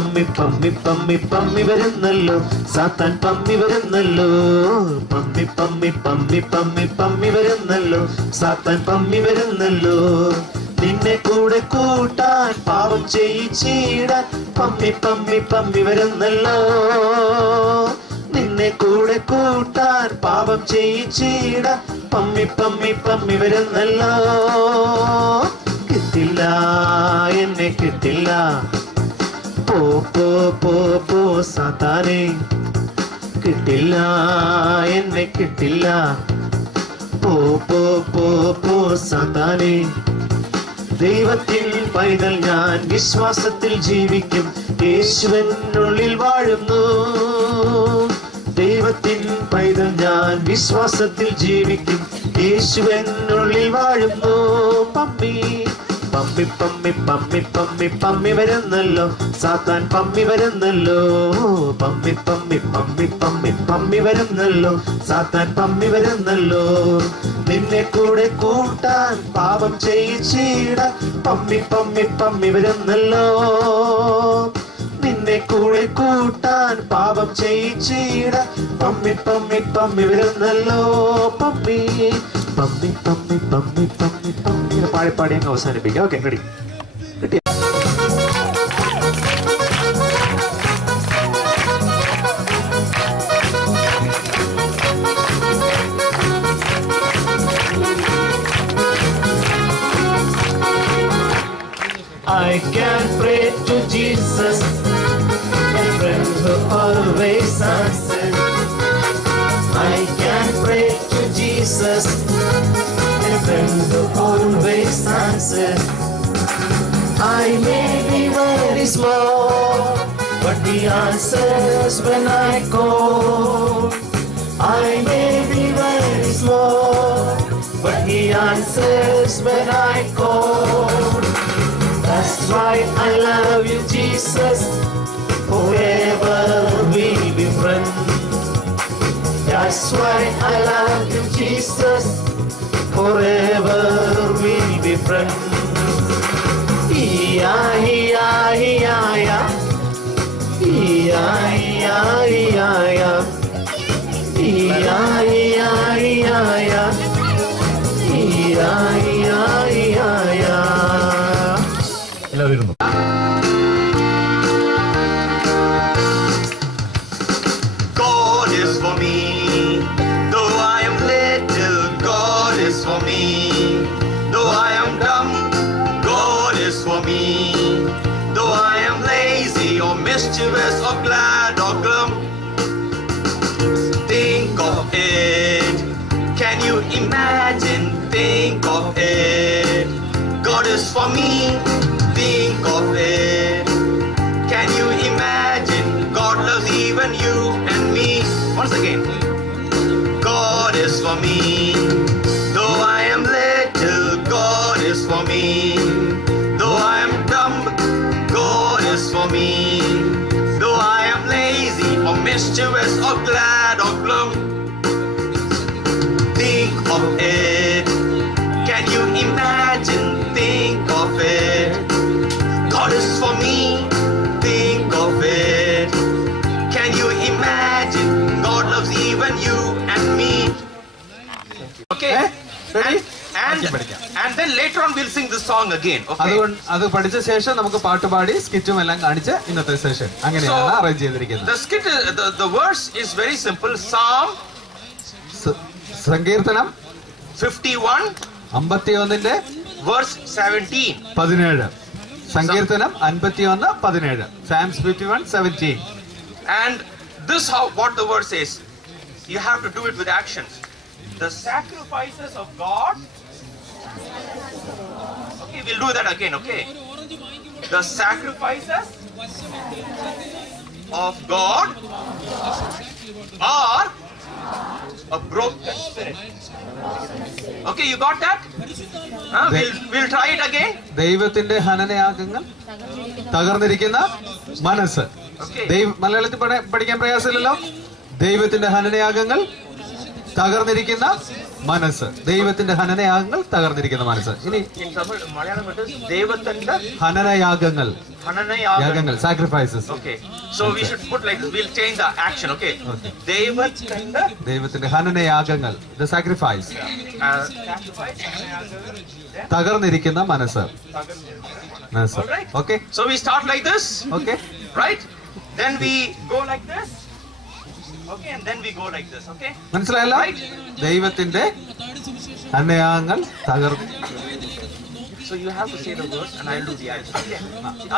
പമ്മി പമ്മി പമ്മി പമ്മി വരുന്നല്ലോ, സാത്താൻ പമ്മി വരുന്നല്ലോ. പമ്മി പമ്മി പമ്മി പമ്മി പമ്മി വരുന്നല്ലോ, സാത്താൻ പമ്മി വരുന്നല്ലോ. നിന്നെ കൂടെ കൂട്ടാൻ പാപം ചെയ്യിച്ചിടാൻ പമ്മി പമ്മി പമ്മി വരുന്നല്ലോ. നിന്നെ കൂടെ കൂട്ടാൻ പാപം ചെയ്യിച്ചിടാൻ പമ്മി പമ്മി പമ്മി വരുന്നല്ലോ. കിട്ടില്ല, എന്നെ കിട്ടില്ല, പോ പോ പോ പോ സാത്താനേ. കിട്ടില്ല, എന്നെ കിട്ടില്ല, പോ പോ പോ പോ സാത്താനേ. ദൈവത്തിൻ പൈതൽ ഞാൻ വിശ്വാസത്തിൽ ജീവിക്കും, യേശുവിനുള്ളിൽ വാഴുന്നു. ദൈവത്തിൻ പൈതൽ ഞാൻ വിശ്വാസത്തിൽ ജീവിക്കും, യേശുവിനുള്ളിൽ വാഴുന്നു. പമ്മി പമ്മി പമ്മി പമ്മി പമ്മി പമ്മി വരുന്നല്ലോ, സാത്താൻ പമ്മി വരുന്നല്ലോ. പമ്മി പമ്മി പമ്മി പമ്മി പമ്മി വരുന്നല്ലോ, സാത്താൻ പമ്മി വരുന്നല്ലോ. നിന്നെ കൂടെ കൂട്ടാൻ പാപം ചെയ്യിച്ചിടാൻ പമ്മി പമ്മി പമ്മി വരുന്നല്ലോ. നിന്നെ കൂടെ കൂട്ടാൻ പാപം ചെയ്യിച്ചിടാൻ പമ്മി പമ്മി പമ്മി വരുന്നല്ലോ. പമ്മി പമ്മി പമ്മി പമ്മി പമ്മി പമ്മി പാടി പാടി അങ്ങ് അവസാനിപ്പിക്കാം. Okay, ready? I can pray to Jesus, a friend who always answers. I can pray to Jesus, a friend who always answers. I may be very small, but He answers when I call. I may be very small, but He answers when I call. That's why I love you, Jesus, forever we'll be friends. That's why I love you, Jesus, forever we'll be friends. E-I-E-I-E-I-I, E-I-E-I-E-I-I, E-I-E-I-E-I-I, E-I-E-I-E-I-I. God is for me, though I am little. God is for me, though I am dumb. God is for me, though I am lazy or mischievous or glad or glum. Think of it, can you imagine? Think of it, God is for me. Think of it, can you imagine? God loves even you and me. Once again, God is for me, though I am little. God is for me, though I am dumb. God is for me, though I am lazy or mischievous or glad or glum. Think of it, can you imagine? Think of it, God is for me. Think of it, can you imagine? God loves even you and me. Okay, and then later on we'll sing this song again. Okay, അത് പഠിച്ച ശേഷം നമുക്ക് പാട്ടുപാടി സ്കിറ്റും എല്ലാം കാണിച്ച് ഇന്നത്തെ session അങ്ങനെയാണ് arrange ചെയ്തിരിക്കുന്നത്. The skit, the verse is very simple. Psalm സങ്കീർത്തനം 51 51 verse 17. 17. സങ്കീർത്തനം 51:17. Psalms 51:17. And this how what the verse says. You have to do it with actions. The sacrifices of God. Okay, we'll do that again. Okay. The sacrifices of God are a broken spirit. Okay, you got that? We'll try it again. ദൈവത്തിന്റെ ഹനനയാഗങ്ങൾ തകർന്നിരിക്കുന്ന മനസ്സ്. മലയാളത്തിൽ പഠിക്കാൻ പ്രയാസമില്ലല്ലോ. ദൈവത്തിന്റെ ഹനനയാഗങ്ങൾ തകർന്നിരിക്കുന്ന മനസ്സ്. ദൈവത്തിന്റെ ഹനനയാഗങ്ങൾ തകർന്നിരിക്കുന്ന മനസ്സ്. ഇനി in Tamil Malayalam it is devathanda ഹനനയാഗങ്ങൾ, യാഗങ്ങൾ, sacrifices. Okay, so we should put like this. We'll change the action. Okay, devathanda, ദൈവത്തിന്റെ ഹനനയാഗങ്ങൾ, the sacrifice. sacrifice. തകർന്നിരിക്കുന്ന മനസ്സ്. മനസ്സ്. Okay, So we start like this. okay. Right? Then we go like this. Okay, and then we go like this. Okay. മനസ്സിലായല്ലോ? ദൈവത്തിന്റെ ഹനനയാഗങ്ങൾ തകർന്നു. So you have to say the words and I will do the action. Okay.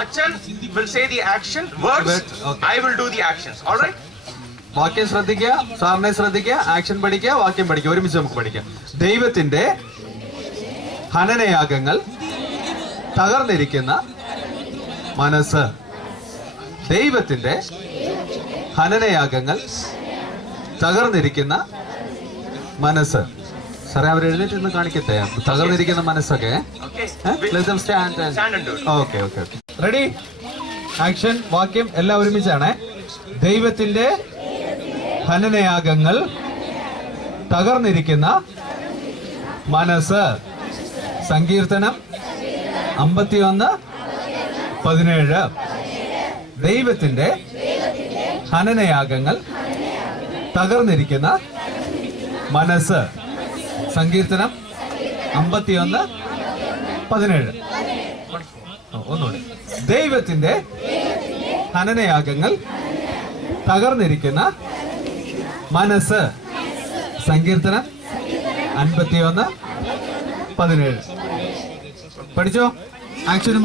Achan will say the action. Words. Okay. I will do the actions. All right. വാക്യം ശ്രദ്ധിക്കുക, സാറിനെ ശ്രദ്ധിക്കുക, action പഠിക്കുക, വാക്യം പഠിക്കുക, ഒരുമിച്ച് നമുക്ക് പഠിക്കാം. ദൈവത്തിന്റെ ഹനനയാഗങ്ങൾ തകർന്നിരിക്കുന്ന മനസ്സ്. ദൈവത്തിന്റെ ഹനനയാഗങ്ങൾ തകർന്നിരിക്കുന്ന മനസ്സ്. സാറേ അവർ എഴുന്നേറ്റ് നിന്ന് കാണിക്കട്ടെ തകർന്നിരിക്കുന്ന മനസ്സൊക്കെ. Okay. stand and do it. Okay okay okay. Ready, action, വാക്യം എല്ലാം ഒരുമിച്ചാണ്. ദൈവത്തിന്റെ ഹനനയാഗങ്ങൾ തകർന്നിരിക്കുന്ന മനസ്സ്. സങ്കീർത്തനം 51:17. ദൈവത്തിന്റെ ഹനനയാഗങ്ങൾ തകർന്നിരിക്കുന്ന മനസ്സ്. സങ്കീർത്തനം 51:17. ഒന്നുകൂടി. ദൈവത്തിന്റെ ഹനനയാഗങ്ങൾ തകർന്നിരിക്കുന്ന മനസ്സ്. സങ്കീർത്തനം 51:17. പഠിച്ചോ? ആക്ഷനും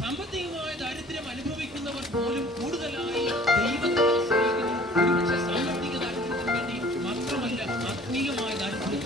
സാമ്പത്തികമായ ദാരിദ്ര്യം അനുഭവിക്കുന്നവർ പോലും കൂടുതലായി ദൈവത്തെ ആശ്രയിക്കുന്നു. ഒരുപക്ഷെ സാമ്പത്തിക ദാരിദ്ര്യത്തിന് വേണ്ടി മാത്രമല്ല, ആത്മീയമായ ദാരിദ്ര്യം.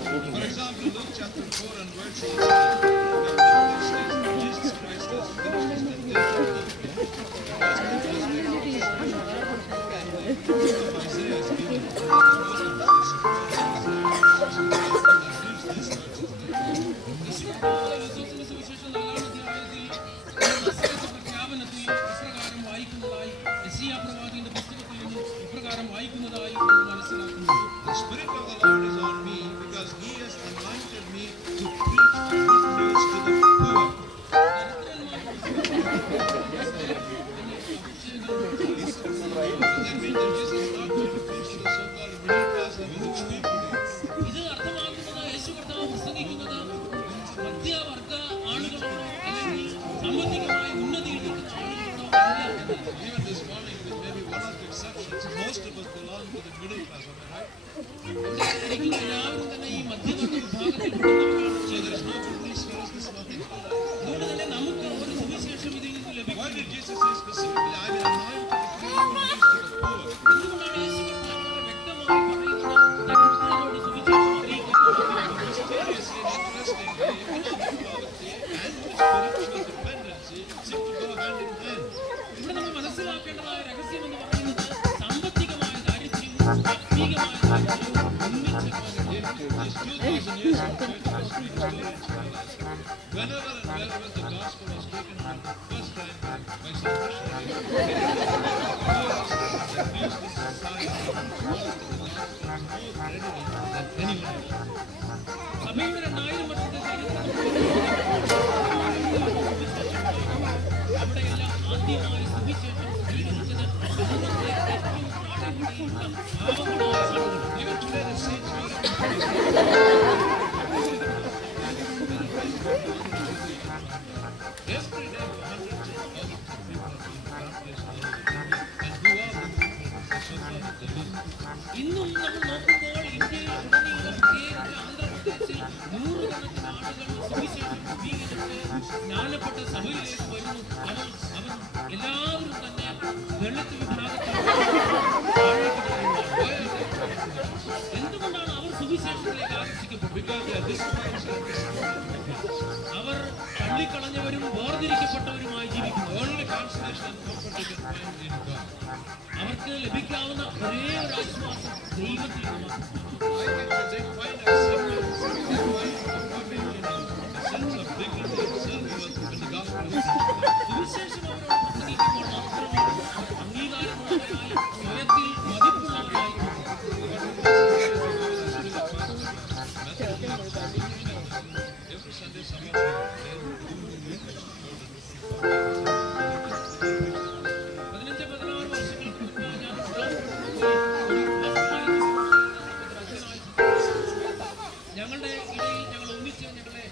ഇത് അർത്ഥമാക്കുന്നത് യേശു കർത്താവ് പ്രസംഗിക്കുന്നത് മധ്യവർഗ ആളുകളോടോ അല്ലെങ്കിൽ സാമ്പത്തികമായി ഉന്നതിയിൽ നിൽക്കുന്ന ആളുകളോടോ അല്ല. എല്ലാവരും തന്നെ ഈ മധ്യവർഗ വിഭാഗത്തിൽ അതുകൊണ്ട് തന്നെ നമുക്ക് ഒരു സുവിശേഷം ഇതിൽ നിന്ന് ലഭിക്കും. എന്തുകൊണ്ടാണ് യേശു കർത്താവ് വ്യക്തമായി പറയുന്നത് ദരിദ്രരോട് സുവിശേഷം അറിയിക്കുക? ഇവിടെ നമ്മൾ മനസ്സിലാക്കേണ്ടതായ രഹസ്യം എന്ന് പറയുന്നത് സാമ്പത്തികമായ ദാരിദ്ര്യവും ആത്മീകമായ ദാരിദ്ര്യവും ഒന്നിച്ച് സഭയുടെ 2000 വർഷത്തെ അവിടെയെല്ലാം ആദ്യമായി സുവിശേഷം സ്വീകരിച്ചത് സമൂഹത്തിലെ ഏറ്റവും താഴെയുള്ള പാവങ്ങളായ ഇന്നും നമ്മൾ നോക്കുമ്പോൾ ഇന്ത്യയിൽ ഉടനീളം പ്രത്യേകിച്ച് ആന്ധ്രാപ്രദേശിൽ 100കണക്കിന് ആളുകൾ സുവിശേഷം സ്വീകരിച്ച് ജ്ഞാനപ്പെട്ട സഭയിലേക്ക് വരുന്നു. അവർ എല്ലാവരും തന്നെ ദളിത് വിഭാഗത്തിൽ എന്തുകൊണ്ടാണ് അവർ സുവിശേഷത്തിലേക്ക് ആകർഷിക്കപ്പെട്ടത്? അവർ തള്ളിക്കളഞ്ഞവരും വേർതിരിക്കപ്പെട്ടവരുമായി ജീവിക്കുന്നു. അവർക്ക് ലഭിക്കാവുന്ന ഒരേ ഒരു ആശ്വാസം ദൈവത്തിൽ സുവിശേഷം അവരോട് പ്രസംഗിക്കുമ്പോൾ മാത്രമേ അംഗീകാരമുള്ളവരായി സ്വയത്തിൽ മതിപ്പുള്ളവരായി ഞങ്ങളുടെ ഇടയിൽ ഞങ്ങൾ ഒന്നിച്ച് ഞങ്ങളെ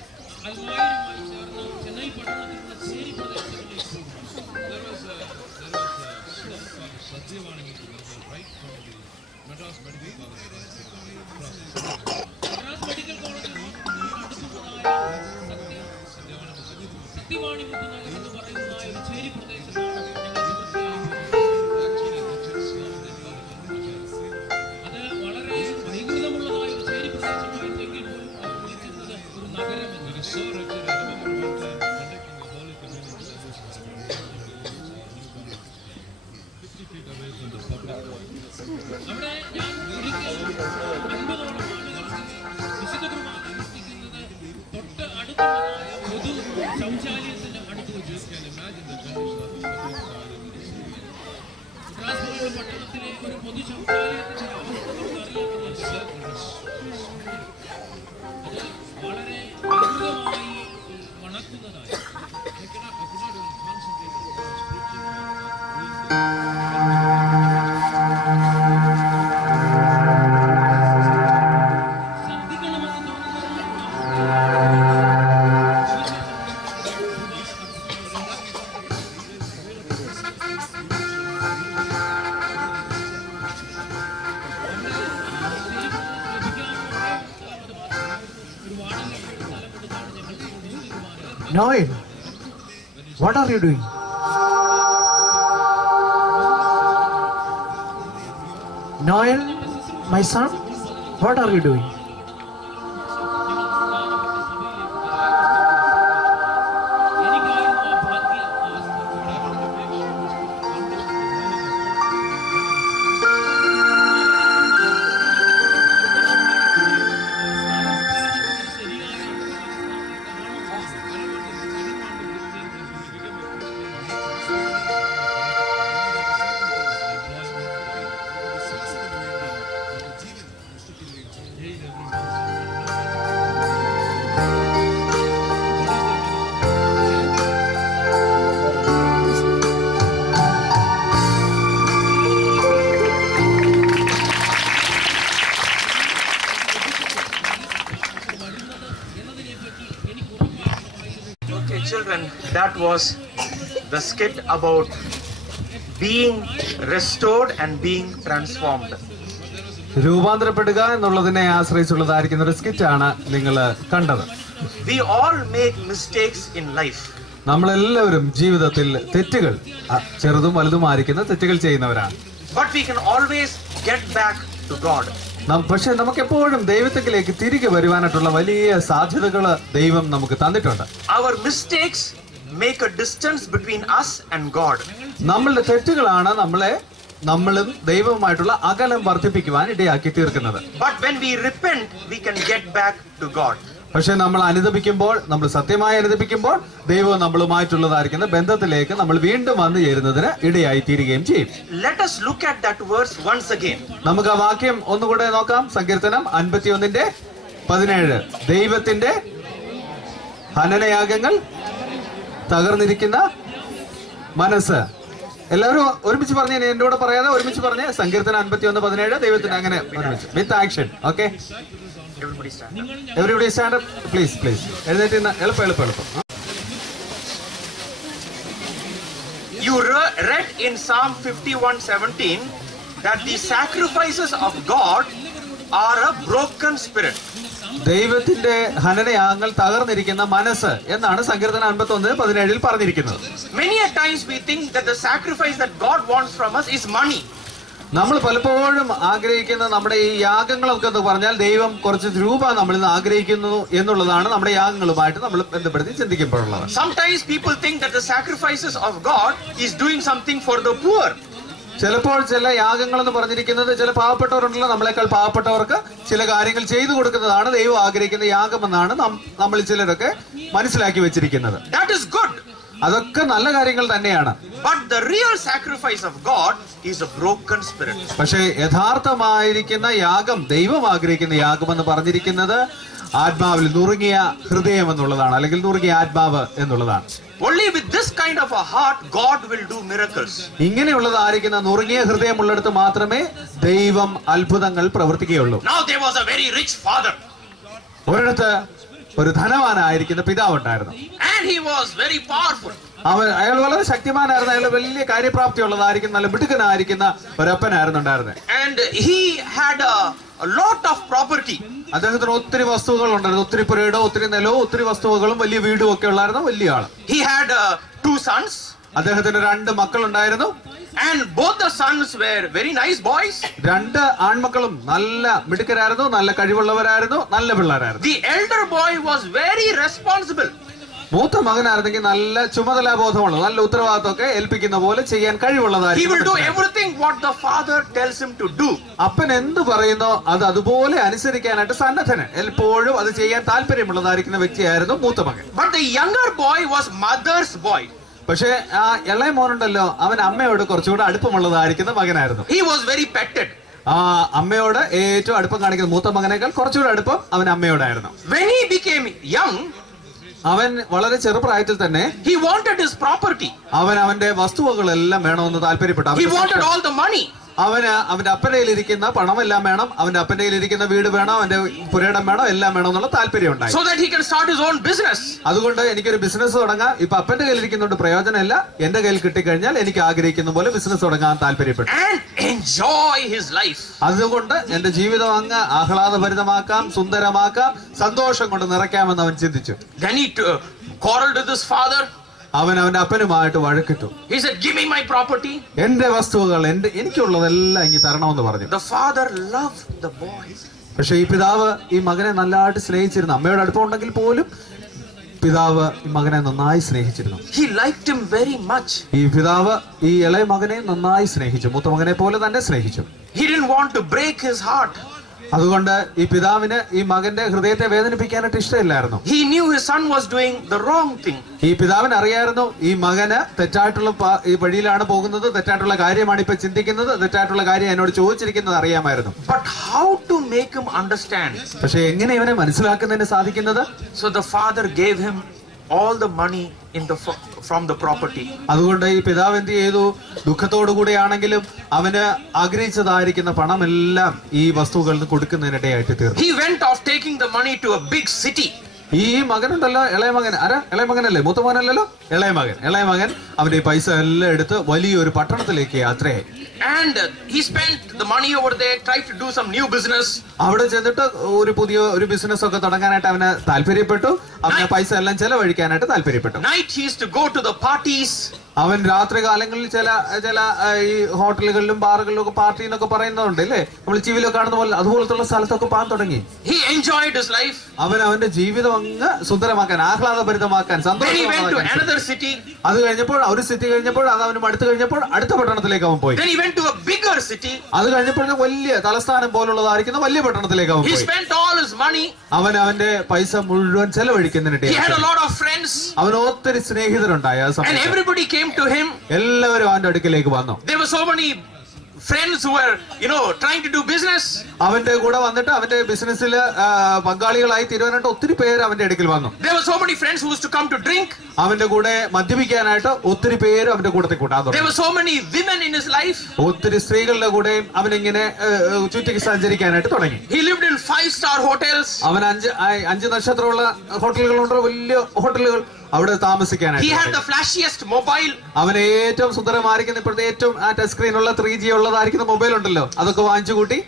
അൽമായരുമായി ചേർന്ന് ചെന്നൈ പട്ടണത്തിലുള്ള ചേരി പ്രദേശങ്ങളിലേക്ക് മദ്രാസ് മെഡിക്കൽ കോളേജിൽ അടുത്തുള്ളതായ സത്യവാണി മുത്തുനഗർ എന്ന് പറയുന്ന ഒരു ചേരി പ്രദേശത്താണ് അത് വളരെ വൈകൃതമുള്ളതായ ഒരു ചേരി പ്രദേശമായിരുന്നെങ്കിൽ പോലും അവർ വിളിച്ചിരുന്നത് ഒരു നഗരം അവിടെ ഞാൻ ഒരിക്കൽ 50ഓളം ആളുകൾക്ക് വിശുദ്ധ കുർബാന അനുഷ്ഠിക്കുന്നത് തൊട്ട് അടുത്തുള്ളതായ പൊതു ശൗചാലയത്തിന്റെ അടുത്ത് വെച്ച് മദ്രാസ് പട്ടണത്തിലെ ഒരു പൊതു ശൗചാലയത്തിന്റെ അവസ്ഥ നമുക്കറിയാമെന്ന് അത് വളരെ വികൃതമായി മണക്കുന്നതായി Noel, what are you doing? Noel, my son, what are you doing? Children, that was the skit about being restored and being transformed. രൂപാന്തരപ്പെടുക എന്നുള്ളതിനെ ആശ്രയിച്ചുള്ളതായിരിക്കുന്ന ഒരു സ്കിറ്റാണ് നിങ്ങൾ കണ്ടത്. We all make mistakes in life. നമ്മളെല്ലാവരും ജീവിതത്തിൽ തെറ്റുകൾ, ചെറുതും വലുതുമായിരിക്കുന്ന തെറ്റുകൾ ചെയ്യുന്നവരാണ്. But we can always get back to God. പക്ഷെ നമുക്ക് എപ്പോഴും ദൈവത്തിലേക്ക് തിരികെ വരുവാനായിട്ടുള്ള വലിയ സാധ്യതകൾ ദൈവം നമുക്ക് തന്നിട്ടുണ്ട്. Our mistakes make a distance between us and God. നമ്മളുടെ തെറ്റുകളാണ് നമ്മളും ദൈവവുമായിട്ടുള്ള അകലം വർദ്ധിപ്പിക്കുവാൻ ഇടയാക്കി തീർക്കുന്നത്. But when we repent, we can get back to God. പക്ഷെ നമ്മൾ അനുദപിക്കുമ്പോൾ, നമ്മൾ സത്യമായി അനുദപിക്കുമ്പോൾ ദൈവം നമ്മളുമായിട്ടുള്ളതായിരിക്കുന്ന ബന്ധത്തിലേക്ക് നമ്മൾ വീണ്ടും വന്നു ചേരുന്നതിന് ഇടയായി തീരുകയും ചെയ്യും. Let us look at that verse once again. നമുക്ക് ആ വാക്യം ഒന്നുകൂടെ നോക്കാം. സങ്കീർത്തനം 51:17. ദൈവത്തിന്റെ ഹനനയാഗങ്ങൾ തകർന്നിരിക്കുന്ന മനസ്സ്. എല്ലാവരും ഒരുമിച്ച് പറഞ്ഞേ, എന്റെ കൂടെ പറയാതെ ഒരുമിച്ച് പറഞ്ഞേ. സങ്കീർത്തനം 51:17 ദൈവത്തിന്റെ അങ്ങനെ ഒരുമിച്ച് വിത്ത് action. Okay, everybody stand up please. എഴുന്നേറ്റ് എളുപ്പം. You read in Psalm 51:17 that the sacrifices of God are a broken spirit. ദൈവത്തിന്റെ ഹനനയാഗങ്ങൾ തകർന്നിരിക്കുന്ന മനസ്സ് എന്നാണ് സങ്കീർത്തനം 51:17 പറഞ്ഞിരിക്കുന്നത്. Many a times we think that the sacrifice that God wants from us is money. നമ്മൾ പലപ്പോഴും ആഗ്രഹിക്കുന്ന നമ്മുടെ ഈ യാഗങ്ങളൊക്കെ എന്ന് പറഞ്ഞാൽ ദൈവം കുറച്ച് രൂപ നമ്മളിൽ നിന്ന് ആഗ്രഹിക്കുന്നു എന്നുള്ളതാണ് നമ്മുടെ യാഗങ്ങളുമായിട്ട് നമ്മൾ ബന്ധപ്പെടുത്തി ചിന്തിക്കപ്പെടുള്ളത്. Sometimes people think that the sacrifices of God is doing something for the poor. ചിലപ്പോൾ ചില യാഗങ്ങൾ എന്ന് പറഞ്ഞിരിക്കുന്നത് ചില പാവപ്പെട്ടവരുണ്ടല്ലോ, നമ്മളെക്കാൾ പാവപ്പെട്ടവർക്ക് ചില കാര്യങ്ങൾ ചെയ്തു കൊടുക്കുന്നതാണ് ദൈവം ആഗ്രഹിക്കുന്ന യാഗമെന്നാണ് നമ്മൾ ചിലരൊക്കെ മനസ്സിലാക്കി വെച്ചിരിക്കുന്നത്. That is good. അതൊക്കെ നല്ല കാര്യങ്ങൾ തന്നെയാണ്. But the real sacrifice of God is a broken spirit. പക്ഷേ യഥാർത്ഥമായിരിക്കുന്ന യാഗം, ദൈവം ആഗ്രഹിക്കുന്ന യാഗം എന്ന് പറഞ്ഞിരിക്കുന്നത് ആത്മാവിൽ നുറുങ്ങിയ ഹൃദയം എന്നുള്ളതാണ്, അല്ലെങ്കിൽ നുറുങ്ങിയ ആത്മാവ് എന്നുള്ളതാണ്. Only with this kind of a heart God will do miracles. ഇങ്ങനെയുള്ളതായിരിക്കുന്ന നുറുങ്ങിയ ഹൃദയമുള്ളിടത്ത് മാത്രമേ ദൈവം അത്ഭുതങ്ങൾ പ്രവർത്തിക്കുകയുള്ളൂ. Now there was a very rich father. ഒരിടത്ത് ഒരു ധനവാനായിരിക്കുന്ന പിതാവ് ഉണ്ടായിരുന്നു. And he was very powerful. അയാൾ വളരെ ശക്തിമാനായിരുന്നു. അയാൾ വലിയ കാര്യപ്രാപ്തി ഉള്ളതായിരിക്കും, നല്ല മിടുക്കനായിരിക്കുന്ന ഒരപ്പനായിരുന്നു ഉണ്ടായിരുന്നത്. And he had a lot of property. അദ്ദേഹത്തിന് ഒത്തിരി വസ്തുക്കൾ ഉണ്ടായിരുന്നു. ഒത്തിരി പുരയിടവും ഒത്തിരി നിലവും ഒത്തിരി വസ്തുക്കളും വലിയ വീടും ഒക്കെ ഉള്ളായിരുന്നു വലിയ ആള്. He had 2 sons. അദ്ദേഹത്തിന് 2 മക്കൾ ഉണ്ടായിരുന്നു. And both the sons were very nice boys. 2 ആൺമക്കളും നല്ല മിടുക്കരായിരുന്നു, നല്ല കഴിവുള്ളവരായിരുന്നു, നല്ല പിള്ളേരായിരുന്നു. The elder boy was very responsible. മൂത്ത മകനായിരുന്നെങ്കിൽ നല്ല ചുമതലാബോധമുള്ള, നല്ല ഉത്തരവാദിത്തമൊക്കെ ഏൽപ്പിക്കുന്ന പോലെ ചെയ്യാൻ He കഴിവുള്ളതായിരുന്നു. will do everything what the father tells him to do. അപ്പൻ എന്ത് പറയുന്നോ അത് അതുപോലെ അനുസരിക്കാനായിട്ട് സന്നദ്ധന്, എപ്പോഴും അത് ചെയ്യാൻ താല്പര്യമുള്ളതായിരിക്കുന്ന വ്യക്തിയായിരുന്നു മൂത്ത മകൻ. But the younger boy was mother's boy. പക്ഷെ ആ ഇളയ മോനുണ്ടല്ലോ, അവൻ അമ്മയോട് കുറച്ചുകൂടെ അടുപ്പമുള്ളതായിരിക്കുന്ന മകനായിരുന്നു. He was very petted. ആ അമ്മയോട് ഏറ്റവും അടുപ്പം കാണിക്കുന്ന മൂത്ത മകനേക്കാൾ കുറച്ചുകൂടെ അടുപ്പം അവൻ അമ്മയോടായിരുന്നു. When he became young, അവൻ വളരെ ചെറുപ്രായത്തിൽ തന്നെ he wanted his property. അവന്റെ വസ്തുവകളെല്ലാം വേണമെന്ന് താല്പര്യപ്പെട്ടു. He wanted all the money. അവന് അവന്റെ അപ്പന്റെ കയ്യിലിരിക്കുന്ന പണമെല്ലാം വേണം, അവന്റെ അപ്പന്റെ കയ്യിലിരിക്കുന്ന വീട് വേണം, അവന്റെ പുരയിടം വേണം, എല്ലാം വേണം എന്നുള്ള താല്പര്യം ഉണ്ടായി. So that he can start his own business. അതുകൊണ്ട് എനിക്കൊരു ബിസിനസ് തുടങ്ങാം. ഇപ്പൊ അപ്പന്റെ കയ്യിലിരിക്കുന്നതുകൊണ്ട് പ്രയോജനമില്ല, എന്റെ കയ്യിൽ കിട്ടിക്കഴിഞ്ഞാൽ എനിക്ക് ആഗ്രഹിക്കുന്ന പോലെ ബിസിനസ് തുടങ്ങാൻ താല്പര്യപ്പെട്ടു. And enjoy his life. അതുകൊണ്ട് എന്റെ ജീവിതം അങ്ങ് ആഹ്ലാദഭരിതമാക്കാം, സുന്ദരമാക്കാം, സന്തോഷം കൊണ്ട് നിറയ്ക്കാമെന്ന് അവൻ ചിന്തിച്ചു. Then he quarreled with his father. അവൻ അവന്റെ അപ്പനുമായിട്ട് വഴക്കിട്ടു. He said, "Give me my property." എന്റെ വസ്തുവകൾ, എനിക്കുള്ളതെല്ലാം ഇങ്ങ് തരണമെന്ന് പറഞ്ഞു. The father loved the boy. പക്ഷെ ഈ പിതാവ് ഈ മകനെ നല്ലതായിട്ട് സ്നേഹിച്ചിരുന്നു. അമ്മയോട് അടുപ്പമുണ്ടെങ്കിൽ പോലും പിതാവ് ഈ മകനെ നന്നായി സ്നേഹിച്ചിരുന്നു. He liked him very much. ഈ പിതാവ് ഈ ഇളയ മകനെ നന്നായി സ്നേഹിച്ചു, മൂത്ത മകനെ പോലെ തന്നെ സ്നേഹിച്ചു. He didn't want to break his heart. അതുകൊണ്ട് ഈ പിതാവിന് ഈ മകന്റെ ഹൃദയത്തെ വേദനിപ്പിക്കാനായിട്ട് ഇഷ്ടമില്ലായിരുന്നു. He knew his son was doing the wrong thing. ഈ പിതാവിന് അറിയായിരുന്നു ഈ മകന് തെറ്റായിട്ടുള്ള ഈ വഴിയിലാണ് പോകുന്നത്, തെറ്റായിട്ടുള്ള കാര്യമാണ് ഇപ്പൊ ചിന്തിക്കുന്നത്, തെറ്റായിട്ടുള്ള കാര്യം എന്നോട് ചോദിച്ചിരിക്കുന്നത് അറിയാമായിരുന്നു. But how to make him understand? പക്ഷെ എങ്ങനെ ഇവനെ മനസ്സിലാക്കുന്നതിന് സാധിക്കുന്നത്? So the father gave him all the money from the property. അതുകൊണ്ട് ഈ പിതാവ് എന്ത് ചെയ്തു? ദുഃഖത്തോടു കൂടിയാണെങ്കിലും അവന് ആഗ്രഹിച്ചതായിരിക്കുന്ന പണമെല്ലാം ഈ വസ്തുക്കളിൽ നിന്ന് കൊടുക്കുന്നതിനിടയായിട്ട് തീർന്നു. He went off taking the money to a big city. ഈ മകനുണ്ടല്ലോ, ഇളയ മകൻ, ഇളയ മകനല്ലേ, മൂത്ത മകനല്ലല്ലോ, ഇളയ മകൻ അവന്റെ ഈ പൈസ എല്ലാം എടുത്ത് വലിയൊരു പട്ടണത്തിലേക്ക് യാത്രയായി. And he spent the money over there, tried to do some new business. അവിടെ ചെന്നിട്ട് ഒരു ബിസിനസ് ഒക്കെ തുടങ്ങാനായിട്ട് അവന് താല്പര്യപ്പെട്ടു. അവന് പൈസ എല്ലാം ചെലവഴിക്കാനായിട്ട് താല്പര്യപ്പെട്ടു. Night he used to go to the parties. അവൻ രാത്രി കാലങ്ങളിൽ ചില ഈ ഹോട്ടലുകളിലും ബാറുകളിലും ഒക്കെ പാർട്ടി എന്നൊക്കെ പറയുന്നുണ്ട് അല്ലേ, നമ്മൾ ടിവിയിലൊക്കെ കാണുന്ന പോലെ അതുപോലത്തുള്ള സ്ഥലത്തൊക്കെ പോകാൻ തുടങ്ങി. He enjoyed his life. അവൻ അവന്റെ ജീവിതം അങ്ങ് സുന്ദരമാക്കാൻ, ആഹ്ലാദഭരിതമാക്കാൻ, സന്തോഷമാക്കാൻ. അത് കഴിഞ്ഞപ്പോൾ ഒരു സിറ്റി കഴിഞ്ഞപ്പോൾ അത് അവനും അടുത്ത് കഴിഞ്ഞപ്പോൾ അടുത്ത പട്ടണത്തിലേക്ക് അവൻ പോയി. Then he went to a bigger city. അത് കഴിഞ്ഞപ്പോൾ വലിയ തലസ്ഥാനം പോലുള്ളതായിരിക്കുന്ന വലിയ പട്ടണത്തിലേക്ക് അവൻ He പോയി. spent all his money. അവന്റെ പൈസ മുഴുവൻ ചെലവഴിക്കുന്നതിനിടെ He had a lot of friends. അവന് ഒത്തിരി സ്നേഹിതരുണ്ടായി. ആ And സമയത്ത് everybody came to him. എല്ലാവരും അവന്റെ അടുക്കിലേക്ക് വന്നു. There were so many friends who were, trying to do business. അവന്റെ കൂടെ വന്നിട്ട് അവന്റെ ബിസിനസ്സിൽ പങ്കാളികളായി തീരുവാനായിട്ട് ഒത്തിരി പേര് അവന്റെ അടുക്കൽ വന്നു. There were so many friends who used to come to drink. അവന്റെ കൂടെ മദ്യപിക്കാനായിട്ട് ഒത്തിരി പേര് അവന്റെ കൂട്ടത്തിൽ കൂട്ടാൻ There തുടങ്ങി. were so many women in his life. ഒത്തിരി സ്ത്രീകളുടെ കൂടെയും അവനിങ്ങനെ ചുറ്റി സഞ്ചരിക്കാനായിട്ട് തുടങ്ങി. He lived in 5-star hotels. അവൻ 5 നക്ഷത്രമുള്ള ഹോട്ടലുകളുണ്ട്, വലിയ ഹോട്ടലുകൾ, അവിടെ He had താമസിക്കാനായിട്ട്. the flashiest mobile. അവന് ഏറ്റവും സുന്ദരമായിരിക്കുന്ന ഇപ്പോഴത്തെ ഏറ്റവും ടച്ച് സ്ക്രീനുള്ള 3G ഉള്ളതായിരിക്കുന്ന മൊബൈൽ ഉണ്ടല്ലോ, അതൊക്കെ വാങ്ങിച്ചു കൂട്ടി.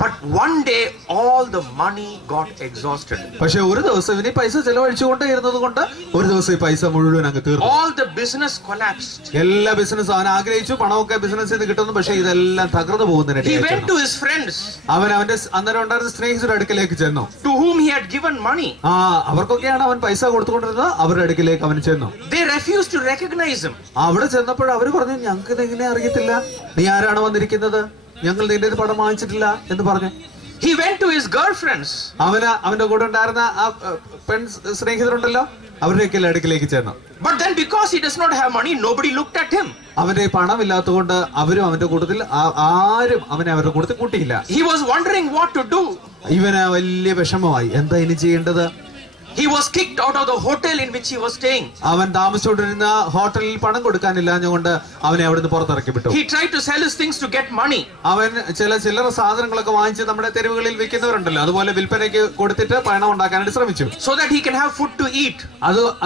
But one day all the money got exhausted. പക്ഷെ ഒരു ദിവസം ഇവന് പൈസ ചെലവഴിച്ചുകൊണ്ടേ ഇരുന്നത് കൊണ്ട് ഒരു ദിവസം ഈ പൈസ മുഴുവൻ അങ്ങ് തീർന്നു. All the business collapsed. എല്ലാ ബിസിനസ്സും അവൻ ആഗ്രഹിച്ചു, പണമൊക്കെ ബിസിനസ്സിൽ നിന്ന് കിട്ടുന്നു, പക്ഷെ ഇതെല്ലാം തകർന്നു പോകുന്നതിനിടെ He went to his friends. അവൻ അവന്റെ അന്നേരം ഉണ്ടായിരുന്ന സ്നേഹിതരുടെ അടുക്കിലേക്ക് ചെന്നു. To whom he had given money. അവർക്കൊക്കെയാണ് അവൻ പൈസ കൊടുത്തുകൊണ്ടിരുന്നത്. അവരുടെ അടുക്കിലേക്ക് അവൻ ചെന്നു. They refused to recognize him. അവിടെ ചെന്നപ്പോൾ അവര് പറഞ്ഞു, ഞങ്ങൾക്ക് ഇതെങ്ങനെ അറിയത്തില്ല, നീ ആരാണ് വന്നിരിക്കുന്നത്, ഞങ്ങൾ നിന്റെ പണം വാങ്ങിച്ചിട്ടില്ല എന്ന് പറഞ്ഞു. He went to his girlfriends. അവന്റെ കൂടെ ഉണ്ടായിരുന്ന ആ പെൺ സ്നേഹിതരുണ്ടല്ലോ, അവരുടെയൊക്കെ അടുക്കിലേക്ക് ചെന്നു. But then because he does not have money, nobody looked at him. അവന്റെ പണമില്ലാത്തതുകൊണ്ട് അവരും അവന്റെ കൂട്ടത്തിൽ ആരും അവനെ അവരുടെ കൂട്ടത്തിൽ കൂട്ടിയില്ല. He was wondering what to do. ഇവന് വലിയ വിഷമമായി, എന്താ ഇനി ചെയ്യേണ്ടത്. He was kicked out of the hotel in which he was staying. അവൻ താമസിച്ചുകൊണ്ടിരുന്ന ഹോട്ടലിൽ പണം കൊടുക്കാനില്ലാഞ്ഞുകൊണ്ട് അവനെ അവിടുന്ന് പുറത്തിറക്കി വിട്ടു. He tried to sell his things to get money. അവൻ ചില്ലറ സാധനങ്ങളൊക്കെ വാങ്ങിച്ച് നമ്മുടെ തെരുവുകളിൽ വിൽക്കുന്നവരുണ്ടല്ലോ, അതുപോലെ വിൽപ്പനയ്ക്ക് കൊടുത്തിട്ട് പണം ഉണ്ടാക്കാനായിട്ട് ശ്രമിച്ചു. So that he can have food to eat.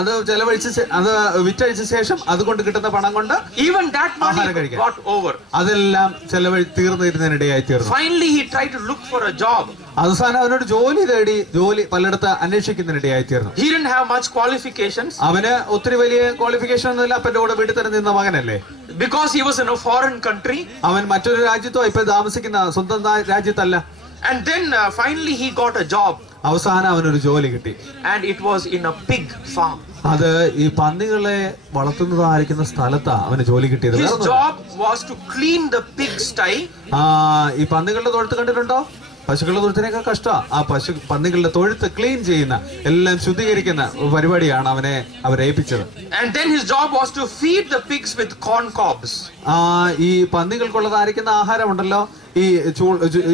അത് ചെലവഴിച്ച് അത് വിറ്റഴിച്ച ശേഷം അതുകൊണ്ട് കിട്ടുന്ന പണം കൊണ്ട് even that money got over. അതെല്ലാം തീർന്നിരുന്നതിനിടയായി തീർന്നു. Finally he tried to look for a job. അവസാനം അവനോട് ജോലി തേടി പലയിടത്ത് അന്വേഷിക്കുന്നതിനിടയായി തീർന്നു. He didn't have much qualifications. അവന് ഒത്തിരി വലിയ ക്വാളിഫിക്കേഷൻ ഒന്നുമില്ല, അപ്പന്റെ കൂടെ വീട്ടിൽ തന്നെ നിന്ന മകനല്ലേ. Because he was in a foreign country. അവൻ മറ്റൊരു രാജ്യത്തോ ഇപ്പൊ താമസിക്കുന്ന സ്വന്തം രാജ്യത്തല്ല. And then finally he got a job. അവസാനം അവനൊരു ജോലി കിട്ടി. And it was in a pig farm. അത് ഈ പന്നികളെ വളർത്തുന്നതായിരിക്കുന്ന സ്ഥലത്താ അവന് ജോലി കിട്ടിയത്. His job was to clean the pig sty. ഈ പന്നികളുടെ തൊഴുത്ത് കണ്ടിട്ടുണ്ടോ? പശുക്കളുടെ തൊഴുത്തിനേക്കാൾ കഷ്ടമാണ് ആ പന്നികളുടെ തൊഴുത്ത് ക്ലീൻ ചെയ്യുന്ന, എല്ലാം ശുദ്ധീകരിക്കുന്ന പരിപാടിയാണ് അവരെ ഏൽപ്പിച്ചത്. And then his job was to feed the pigs with corn cobs. ഈ പന്നികൾക്കുള്ളതായിരിക്കുന്ന ആഹാരമുണ്ടല്ലോ, ഈ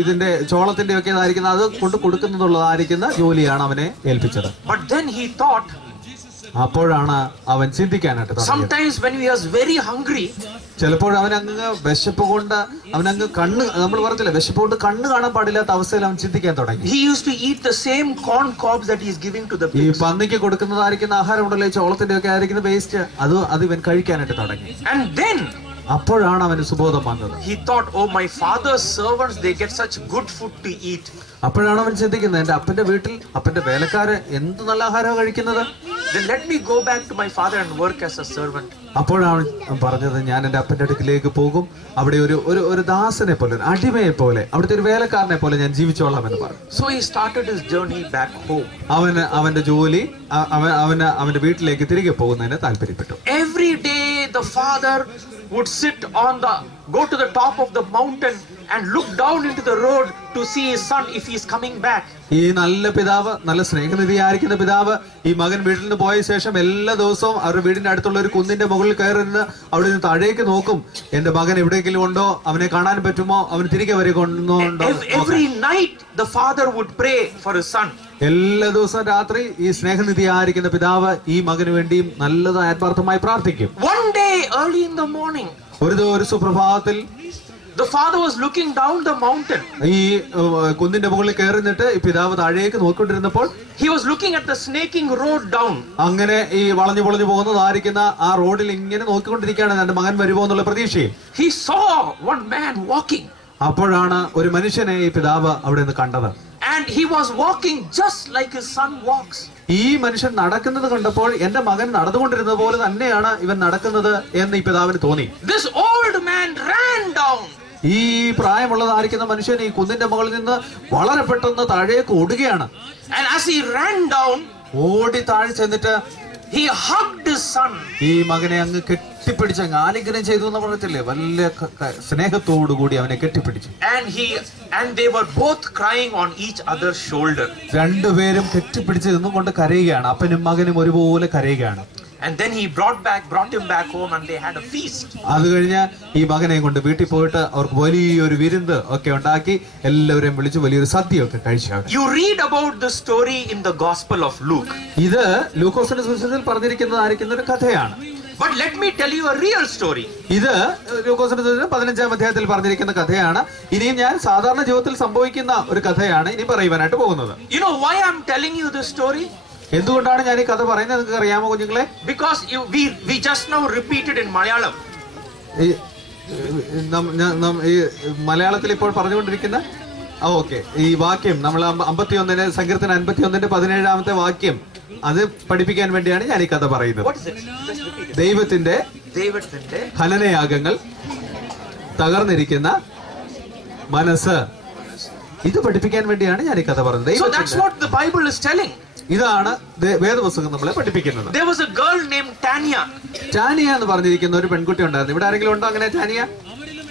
ഇതിന്റെ ചോളത്തിന്റെ ഒക്കെ ഇതായിരിക്കുന്ന അത് കൊണ്ട് കൊടുക്കുന്നതുള്ളതായിരിക്കുന്ന ജോലിയാണ് അവനെ ഏൽപ്പിച്ചത്. But then he thought, അപ്പോഴാണ് അവൻ ചിന്തിക്കാനായിട്ട് തുടങ്ങിയത്. sometimes when we are very hungry, ചിലപ്പോൾ അവനങ്ങ് വിശപ്പ് കൊണ്ട് അവനങ്ങ് നമ്മൾ പറഞ്ഞില്ല, വിശപ്പ് കൊണ്ട് കണ്ണ് കാണാൻ പാടില്ലാത്ത അവസ്ഥയിൽ അവൻ ചിന്തിക്കാൻ തുടങ്ങി. he used to eat the same corn cobs that he is giving to the ഈ pigs. പന്നിക്ക് കൊടുക്കുന്നതായിരിക്കുന്ന ആഹാരം ഉണ്ടല്ലോ, ഈ ചോളത്തിന്റെ ഒക്കെ ആയിരിക്കുന്ന വേസ്റ്റ്, അത് ഇവൻ കഴിക്കാനായിട്ട് തുടങ്ങി. And then അപ്പോഴാണ് അവന് സുബോധം വന്നത്. he thought, oh, my father's servants, they get such good food to eat. അപ്പോഴാണ് അവൻ ചിന്തിക്കുന്നത്, എന്റെ അപ്പന്റെ വീട്ടിൽ അപ്പന്റെ വേലക്കാര് എന്ത് നല്ല ആഹാരമാണ് കഴിക്കുന്നത്, then let me go back to my father and work as a servant. അപ്പോഴാണ് പറഞ്ഞത്, ഞാൻ എന്റെ അപ്പന്റെ അടുക്കിലേക്ക് പോകും, അവിടെ ഒരു ദാസനെ പോലെ, ഒരു അടിമയെ പോലെ, അവിടുത്തെ ഒരു വേലക്കാരനെ പോലെ ഞാൻ ജീവിച്ചോളാം എന്ന് പറഞ്ഞു. So he started his journey back home. അവന്റെ ജോലി അവന്റെ വീട്ടിലേക്ക് തിരികെ പോകുന്നതിന് താല്പര്യപ്പെട്ടു. Every day the father would go to the top of the mountain and look down into the road to see his son if he is coming back. ഈ നല്ല പിതാവ്, നല്ല സ്നേഹനിധിയായിരിക്കുന്ന പിതാവ്, ഈ മകൻ വീട്ടിൽ നിന്ന് പോയ ശേഷം എല്ലാ ദിവസവും അവരുടെ വീടിന്റെ അടുത്തുള്ള ഒരു കുന്നിന്റെ മുകളിൽ കയറി നിന്ന് അവിടെ നിന്ന് താഴേക്ക് നോക്കും, എന്റെ മകൻ എവിടെയെങ്കിലും ഉണ്ടോ, അവനെ കാണാൻ പറ്റുമോ, അവന് തിരികെ വരെ കൊണ്ടുണ്ടോ. Every night the father would pray for his son. എല്ലാ ദിവസവും രാത്രി ഈ സ്നേഹനിധിയായിരിക്കുന്ന പിതാവ് ഈ മകന് വേണ്ടിയും നല്ലത് ആത്മാർത്ഥമായി പ്രാർത്ഥിക്കും. One day early in the morning, ഒരു സുപ്രഭാതത്തിൽ the father was looking down the mountain. ഈ കുന്നിന്റെ മുകളിൽ കയറി നിന്നിട്ട് ഈ പിതാവ് താഴേക്ക് നോക്കിക്കൊണ്ടിരുന്നപ്പോൾ he was looking at the snaking road down. അങ്ങനെ ഈ വളഞ്ഞു പോകുന്നതായിരിക്കുന്ന ആ റോഡിൽ ഇങ്ങനെ നോക്കിക്കൊണ്ടിരിക്കുകയാണ് തന്റെ മകൻ വരുമോ എന്നുള്ള പ്രതീക്ഷയിൽ. He saw one man walking. അപ്പോഴാണ് ഒരു മനുഷ്യനെ ഈ പിതാവ് അവിടെ നിന്ന് കണ്ടത്. And he was walking just like his son walks. ഈ മനുഷ്യൻ നടക്കുന്നത് കണ്ടപ്പോൾ എന്റെ മകൻ നടന്നുകൊണ്ടിരുന്നത് പോലെ തന്നെയാണ് ഇവൻ നടക്കുന്നത് എന്ന് ഈ പിതാവിന് തോന്നി. This old man ran down. ഈ പ്രായമുള്ളതായിരിക്കുന്ന മനുഷ്യൻ ഈ കുന്നിന്റെ മുകളിൽ നിന്ന് വളരെ പെട്ടെന്ന് താഴേക്ക് ഓടുകയാണ്. And as he ran down, ഓടി താഴെ ചെന്നിട്ട് he hugged his son. ഈ മകനെ അങ്ങ് കെട്ടിപ്പിടിച്ച് അങ്ങ് ആലിംഗനം ചെയ്തു എന്ന് പറയത്തില്ലേ, വലിയ സ്നേഹത്തോടു കൂടി അവനെ കെട്ടിപ്പിടിച്ചു. And they were both crying on each other's shoulder. രണ്ടുപേരും കെട്ടിപ്പിടിച്ച് നിന്നുകൊണ്ട് കരയുകയാണ്, അപ്പനും മകനും ഒരുപോലെ കരയുകയാണ്. And then he brought him back home and they had a feast. അത് കഴിഞ്ഞ് ഈ മകനെ കൊണ്ട് വീട്ടിൽ പോയിട്ട് അവർക്ക് വലിയൊരു വിരുന്ന് ഒക്കെ ഉണ്ടാക്കി എല്ലാവരെയും വിളിച്ച് വലിയൊരു സദ്യയൊക്കെ കഴിച്ചു. You read about the story in the Gospel of Luke. ഇത് ലൂക്കോസിന്റെ സുവിശേഷത്തിൽ പറഞ്ഞിരിക്കുന്നതായിരിക്കുന്ന ഒരു കഥയാണ്. But let me tell you a real story. ഇത് ലൂക്കോസിന്റെ സുവിശേഷം 15-ാം അധ്യായത്തിൽ പറഞ്ഞിരിക്കുന്ന കഥയാണ്. ഇനിയും ഞാൻ സാധാരണ ജീവിതത്തിൽ സംഭവിക്കുന്ന ഒരു കഥയാണ് ഇനി പറയുവാനായിട്ട് പോകുന്നത്. You know why I'm telling you this story? എന്തുകൊണ്ടാണ് ഞാൻ ഈ കഥ പറയുന്നത് നിങ്ങൾക്ക് അറിയാമോ കുഞ്ഞുങ്ങളെ? Because we just now repeated in Malayalam. ഈ മലയാളത്തിൽ ഇപ്പോൾ പറഞ്ഞുകൊണ്ടിരിക്കുന്ന ഓക്കെ, ഈ വാക്യം നമ്മൾ 51 സങ്കീർത്തനം 51:17 വാക്യം അത് പഠിപ്പിക്കാൻ വേണ്ടിയാണ് ഞാൻ ഈ കഥ പറയുന്നത്. ദൈവത്തിന്റെ ഹനനയാഗങ്ങൾ, തകർന്നിരിക്കുന്ന മനസ്സ്, ഇത് പഠിപ്പിക്കാൻ വേണ്ടിയാണ് ഞാൻ ഈ കഥ പറഞ്ഞത്. So that's what the Bible is telling. ഇതാണ് വേദപുസ്തകം നമ്മളെ പഠിപ്പിക്കുന്നത്. There was a girl named Tanya. Tanya എന്ന് പറഞ്ഞിരിക്കുന്ന ഒരു പെൺകുട്ടി ഉണ്ടായിരുന്നു. ഇവിടെ ആരെങ്കിലും ഉണ്ടോ അങ്ങനെ Tanya?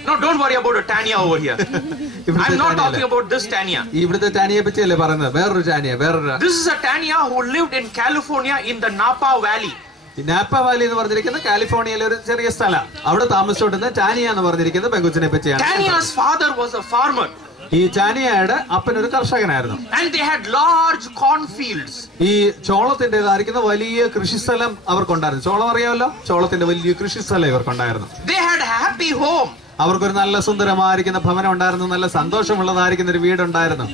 No, don't worry about a Tanya over here. I'm not talking about this Tanya. ഇവിടുത്തെ ടാനിയെ പറ്റിയല്ലേ പറയുന്നത്, വേറൊരു ടാനിയ, വേറൊരു. This is a Tanya who lived in California in the Napa Valley. Napa Valley എന്ന് പറഞ്ഞിരിക്കുന്ന കാലിഫോർണിയയിലെ ഒരു ചെറിയ സ്ഥലം. അവിടെ താമസിച്ചുകൊണ്ടിരുന്ന ടാനിയ എന്ന് പറഞ്ഞിരിക്കുന്ന പെൺകുച്ചിനെ പറ്റിയാണ്. Tanya's father was a farmer. ഈ ടാനിയയുടെ അപ്പൻ ഒരു കർഷകനായിരുന്നു. And they had large cornfields. ഈ ചോളത്തിന്റേതായിരിക്കുന്ന വലിയ കൃഷിസ്ഥലം അവർക്കുണ്ടായിരുന്നു. ചോളം അറിയാമല്ലോ, ചോളത്തിന്റെ വലിയ കൃഷിസ്ഥലം ഇവർക്കുണ്ടായിരുന്നു. They had a happy home. അവർക്കൊരു നല്ല സുന്ദരമായിരിക്കുന്ന ഭവനം ഉണ്ടായിരുന്നു, നല്ല സന്തോഷമുള്ളതായിരിക്കുന്ന ഒരു വീടുണ്ടായിരുന്നു.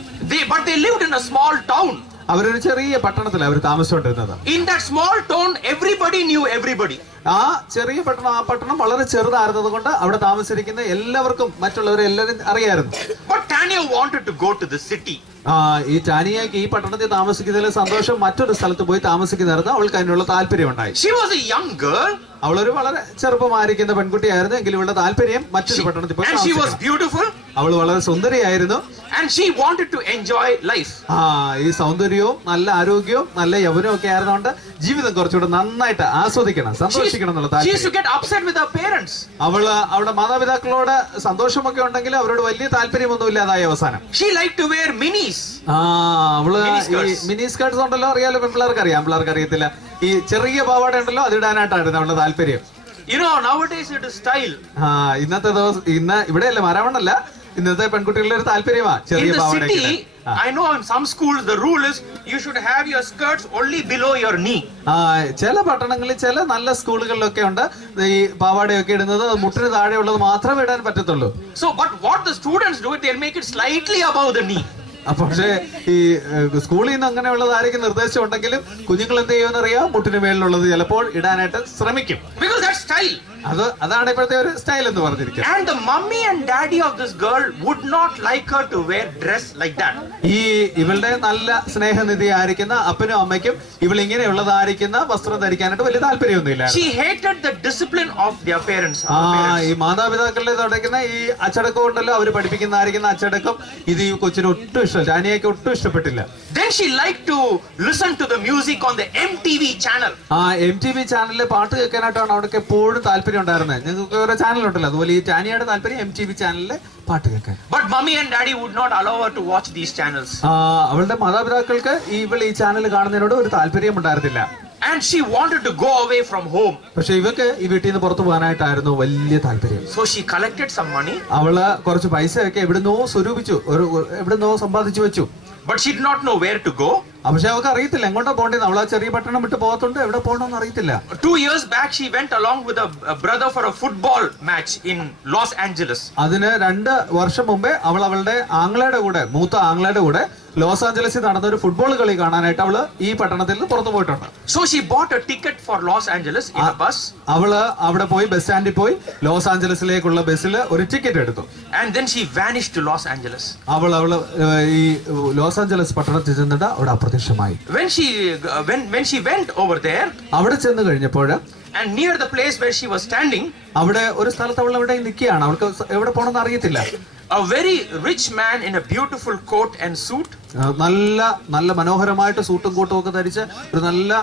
But they lived in a small town. അവരൊരു ചെറിയ പട്ടണത്തിലാണ് അവർ താമസിച്ചുകൊണ്ടിരുന്നത്. In that small town, everybody knew everybody. ആ ചെറിയ പട്ടണം വളരെ ചെറുതായിരുന്നത് കൊണ്ട് അവിടെ താമസിച്ചിരിക്കുന്ന എല്ലാവർക്കും മറ്റുള്ളവരെ എല്ലാവരും അറിയായിരുന്നു. But Tanya wanted to go to the city. ഈ ടാനിയക്ക് ഈ പട്ടണത്തിൽ താമസിക്കുന്നതിലെ സന്തോഷം മറ്റൊരു സ്ഥലത്ത് പോയി താമസിക്കുന്നതായിരുന്നു. അവൾക്ക് അതിനുള്ള താല്പര്യം ഉണ്ടായി. She was a young girl. അവളൊരു വളരെ ചെറുപ്പമായിരിക്കുന്ന പെൺകുട്ടിയായിരുന്നു. എങ്കിലും ഇവളുടെ താല്പര്യം മറ്റൊരു പട്ടണത്തിൽ പോയി. And she was beautiful. അവൾ വളരെ സുന്ദരിയായിരുന്നു. And she wanted to enjoy life. ഈ സൗന്ദര്യവും നല്ല ആരോഗ്യവും നല്ല യൗവനവും ഒക്കെ ആയിരുന്നോണ്ട് ജീവിതം കുറച്ചുകൂടെ നന്നായിട്ട് ആസ്വദിക്കണം, സന്തോഷിക്കണം എന്നുള്ള She used to താല്പര്യം. get upset with her parents. അവളുടെ മാതാപിതാക്കളോട് സന്തോഷമൊക്കെ ഉണ്ടെങ്കിലും അവരോട് വലിയ താല്പര്യമൊന്നും ഇല്ലാതായി അവസാനം. She liked to wear minis. അവള് Miniskirts. ഈ മിനി സ്കേർട്സ് ഉണ്ടല്ലോ, അറിയാലോ, പെൺപിള്ളേർക്ക് അറിയാം, പിള്ളേർക്ക് അറിയത്തില്ല. ഈ ചെറിയ പാവാട ഉണ്ടല്ലോ, അതിടാനായിട്ടായിരുന്നു അവളുടെ താല്പര്യം. You know, nowadays it is style. ഇന്നത്തെ ദിവസം ഇന്ന് ഇവിടെയല്ല, മരവണ്ണല്ല, ഇന്നത്തെ പെൺകുട്ടികളുടെ ഒരു താല്പര്യമാണ് In ചെറിയ the പാവാട. city, I know in some schools the rule is you should have your skirts only below your knee. ചില പട്ടണങ്ങളിൽ ചില നല്ല സ്കൂളുകളിലൊക്കെ ഉണ്ട് ഈ പാവാടയൊക്കെ ഇടുന്നത് മുട്ടിന് താഴെയുള്ളത് മാത്രമേ ഇടാൻ പറ്റത്തുള്ളൂ. So, but what the students do, they'll make it slightly above the knee. പക്ഷേ ഈ സ്കൂളിൽ നിന്ന് അങ്ങനെയുള്ളതായിരിക്കും നിർദ്ദേശം ഉണ്ടെങ്കിലും കുഞ്ഞുങ്ങൾ എന്ത് ചെയ്യുമെന്ന് അറിയാം, മുട്ടിന് മേളിലുള്ളത് ചിലപ്പോൾ ഇടാനായിട്ട് ശ്രമിക്കും. Because that's style. അതാണ് ഇപ്പോഴത്തെ ഒരു സ്റ്റൈൽ എന്ന് പറഞ്ഞിരിക്കുന്നത്. And the mummy and daddy of this girl would not like her to wear dress like that. ഈ ഇവളുടെ നല്ല സ്നേഹനിധി ആയിരിക്കുന്ന അപ്പനും അമ്മയ്ക്കും ഇവൾ ഇങ്ങനെയുള്ളതായിരിക്കുന്ന വസ്ത്രം ധരിക്കാനായിട്ട് വലിയ താല്പര്യമൊന്നുമില്ല. She hated the discipline of their parents. ഈ മാതാപിതാക്കളുടെ തുടക്കുന്ന ഈ അച്ചടക്കം ഉണ്ടല്ലോ, അവര് പഠിപ്പിക്കുന്നതായിരിക്കുന്ന അച്ചടക്കം ഇത് ഈ കൊച്ചിന് ഒട്ടും ഇഷ്ടം, ടാനിയയ്ക്ക് ഒട്ടും ഇഷ്ടപ്പെട്ടില്ല. Then she liked to listen to the music on the MTV channel. MTV ചാനലിലെ പാട്ട് കേൾക്കാനായിട്ടാണ് അവർക്ക് എപ്പോഴും താല്പര്യം ഉണ്ടായിരുന്നത്. ഞങ്ങൾക്ക് ഓരോ ചാനൽ ഉണ്ടല്ലോ, അതുപോലെ ഈ ടാനിയയുടെ താല്പര്യം MTV ചാനലിലെ പാട്ട് കേൾക്കാൻ. But mommy and daddy would not allow her to watch these channels. അവളുടെ മാതാപിതാക്കൾക്ക് ഇവൾ ഈ ചാനൽ കാണുന്നതിനോട് ഒരു താല്പര്യം ഉണ്ടായിരുന്നില്ല. And she wanted to go away from home. പക്ഷെ ഇവക്ക് ഈ വീട്ടിൽ നിന്ന് പുറത്തു പോകാനായിട്ടായിരുന്നു വലിയ താല്പര്യം. So she collected some money. അവള് കുറച്ച് പൈസയൊക്കെ എവിടുന്നോ സ്വരൂപിച്ചു, എവിടുന്നോ സമ്പാദിച്ചു വെച്ചു. But she did not know where to go. പക്ഷെ അവൾക്ക് അറിയത്തില്ല എങ്ങോട്ടാ പോകേണ്ടത്. അവളാ ചെറിയ പട്ടണം വിട്ട് പോകത്തുണ്ട്, എവിടെ പോകണമെന്ന് അറിയത്തില്ല. 2 years back she went along with a brother for a football match in Los Angeles. അതിന് 2 വർഷം മുമ്പേ അവൾ അവളുടെ ആംഗ്ലയുടെ കൂടെ, മൂത്ത ആംഗ്ലയുടെ കൂടെ ലോസ് ആഞ്ചലസിൽ നടന്ന ഒരു ഫുട്ബോൾ കളി കാണാനായിട്ട് അവള് ഈ പട്ടണത്തിൽ നിന്ന് പുറത്തു പോയിട്ടുണ്ട്. So she bought a ticket for Los Angeles in a bus. അവള് അവിടെ പോയി ബസ് സ്റ്റാൻഡിൽ പോയി ലോസ് ആഞ്ചലസിലേക്കുള്ള ബസ്സിൽ ഒരു ടിക്കറ്റ് എടുത്തു. And then she vanished to Los Angeles. അവള് ഈ ലോസ് ആഞ്ചലസ് പട്ടണത്തിൽ ചെന്നിട്ട് അവിടെ അപ്രത്യക്ഷമായി. When she went over there, അവിടെ ചെന്ന് കഴിഞ്ഞപ്പോൾ and near the place where she was standing, അവിടെ ഒരു സ്ഥലത്ത് അവൾ അവിടെ നിൽക്കുകയാണ്. അവൾക്ക് എവിടെ പോകണമെന്ന് അറിയത്തില്ല. a very rich man in a beautiful coat and suit, നല്ല മനോഹരമായിട്ട് സൂട്ടും കോട്ടും ഒക്കെ ധരിച്ച് ഒരു നല്ല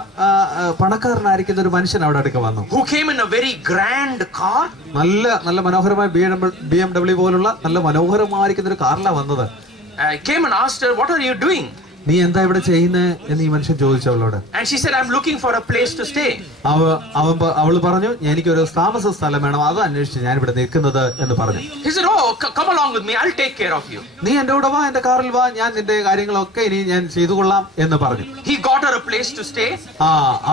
പണക്കാരനായിരിക്കുന്ന ഒരു മനുഷ്യൻ അവിടെ അടുക്ക വന്നു. who came in a very grand car. നല്ല മനോഹരമായ BMW പോലുള്ള നല്ല മനോഹരമായിരിക്കുന്ന ഒരു കാറിലാണ് വന്നത്. Came and asked her, what are you doing? നീ എന്താ ഇവിടെ ചെയ്യുന്നത് എന്ന് ഈ മനുഷ്യൻ ചോദിച്ചു അവളോട്. And she said, I'm looking for a place to stay. അവൾ പറഞ്ഞു, എനിക്കൊരു താമസ സ്ഥലം വേണം, അത് അന്വേഷിച്ച് ഞാൻ ഇവിടെ നിൽക്കുന്നത് എന്ന് പറഞ്ഞു. He said, oh, come along with me, I'll take care of you. നീ എന്റെ കൂടെ വാ, എന്റെ കാറിൽ വാ, ഞാൻ നിന്റെ കാര്യങ്ങളൊക്കെ ഇനി ഞാൻ ചെയ്തു കൊള്ളാം എന്ന് പറഞ്ഞു. He got her a place to stay.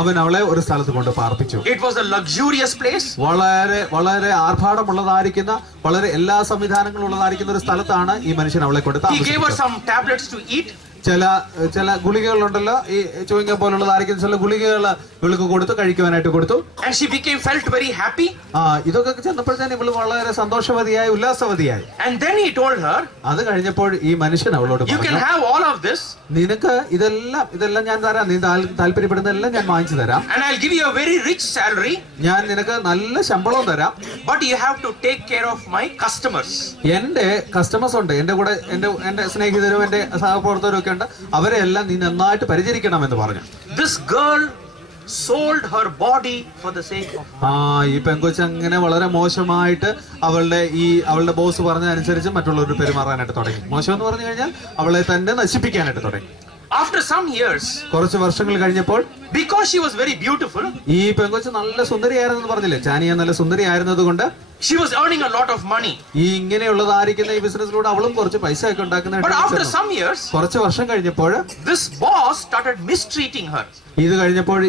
അവൻ അവളെ ഒരു സ്ഥലത്ത് കൊണ്ട് പാർപ്പിച്ചു. It was a luxurious place. വളരെ വളരെ ആർഭാടമുള്ളതായിരിക്കുന്ന, വളരെ എല്ലാ സംവിധാനങ്ങളും ഉള്ളതായിരിക്കുന്ന ഒരു സ്ഥലത്താണ് ഈ മനുഷ്യൻ അവളെ കൊണ്ട് He gave her some tablets to eat. ചില ഗുളികകളുണ്ടല്ലോ, ഈ ചുവങ്ങ പോലുള്ളതായിരിക്കും ചില ഗുളികകൾ ഇവൾക്ക് കൊടുത്തു, കഴിക്കുവാനായിട്ട് കൊടുത്തു. And she felt very happy. ഇതൊക്കെ ചെന്നപ്പോഴത്തേന് ഇവള് വളരെ സന്തോഷവതിയായി, ഉല്ലാസവതിയായി. And then he told her, അത് കഴിഞ്ഞപ്പോൾ ഈ മനുഷ്യൻ അവളോട് you can have all of this. നിനക്ക് ഇതെല്ലാം ഞാൻ തരാം, നീ താല്പര്യപ്പെടുന്നതെല്ലാം ഞാൻ വാങ്ങിച്ചു തരാം. And I'll give you a very rich salary. ഞാൻ നിനക്ക് നല്ല ശമ്പളവും തരാം. But you have to take care of my customers. എന്റെ കസ്റ്റമേഴ്സ് ഉണ്ട്, എന്റെ കൂടെ എന്റെ സ്നേഹിതരും എന്റെ സഹപ്രവർത്തകരും ഒക്കെ ഉണ്ട്, അവരെ എല്ലാം നീ നന്നായിട്ട് പരിചരിക്കണം എന്ന് പറഞ്ഞു. This girl sold her body for the sake of ഈ പെങ്കൊച്ച് അങ്ങനെ വളരെ മോശമായിട്ട് അവളുടെ ബോസ് പറഞ്ഞതനുസരിച്ച് മറ്റുള്ളവർ പെരുമാറാനായിട്ട് തുടങ്ങി. മോശം എന്ന് പറഞ്ഞു കഴിഞ്ഞാൽ അവളെ തന്നെ നശിപ്പിക്കാനായിട്ട് തുടങ്ങി. After some years, കുറച്ച് വർഷങ്ങൾ കഴിഞ്ഞപ്പോൾ, because she was very beautiful, ഈ പെങ്കൊച്ച് നല്ല സുന്ദരിയായിരുന്നു പറഞ്ഞില്ലേ, ചാനിയ നല്ല സുന്ദരിയായിരുന്നത് കൊണ്ട് she was earning a lot of money. ഈ ഇങ്ങനെയുള്ളതായിരിക്കുന്ന ഈ ബിസിനസ്സിലൂടെ അവളും കുറച്ച് പൈസ ഒക്കെ ഉണ്ടാക്കുന്ന. But after some years, കുറച്ച് വർഷം കഴിഞ്ഞപ്പോൾ this boss started mistreating her. ഇത് കഴിഞ്ഞപ്പോൾ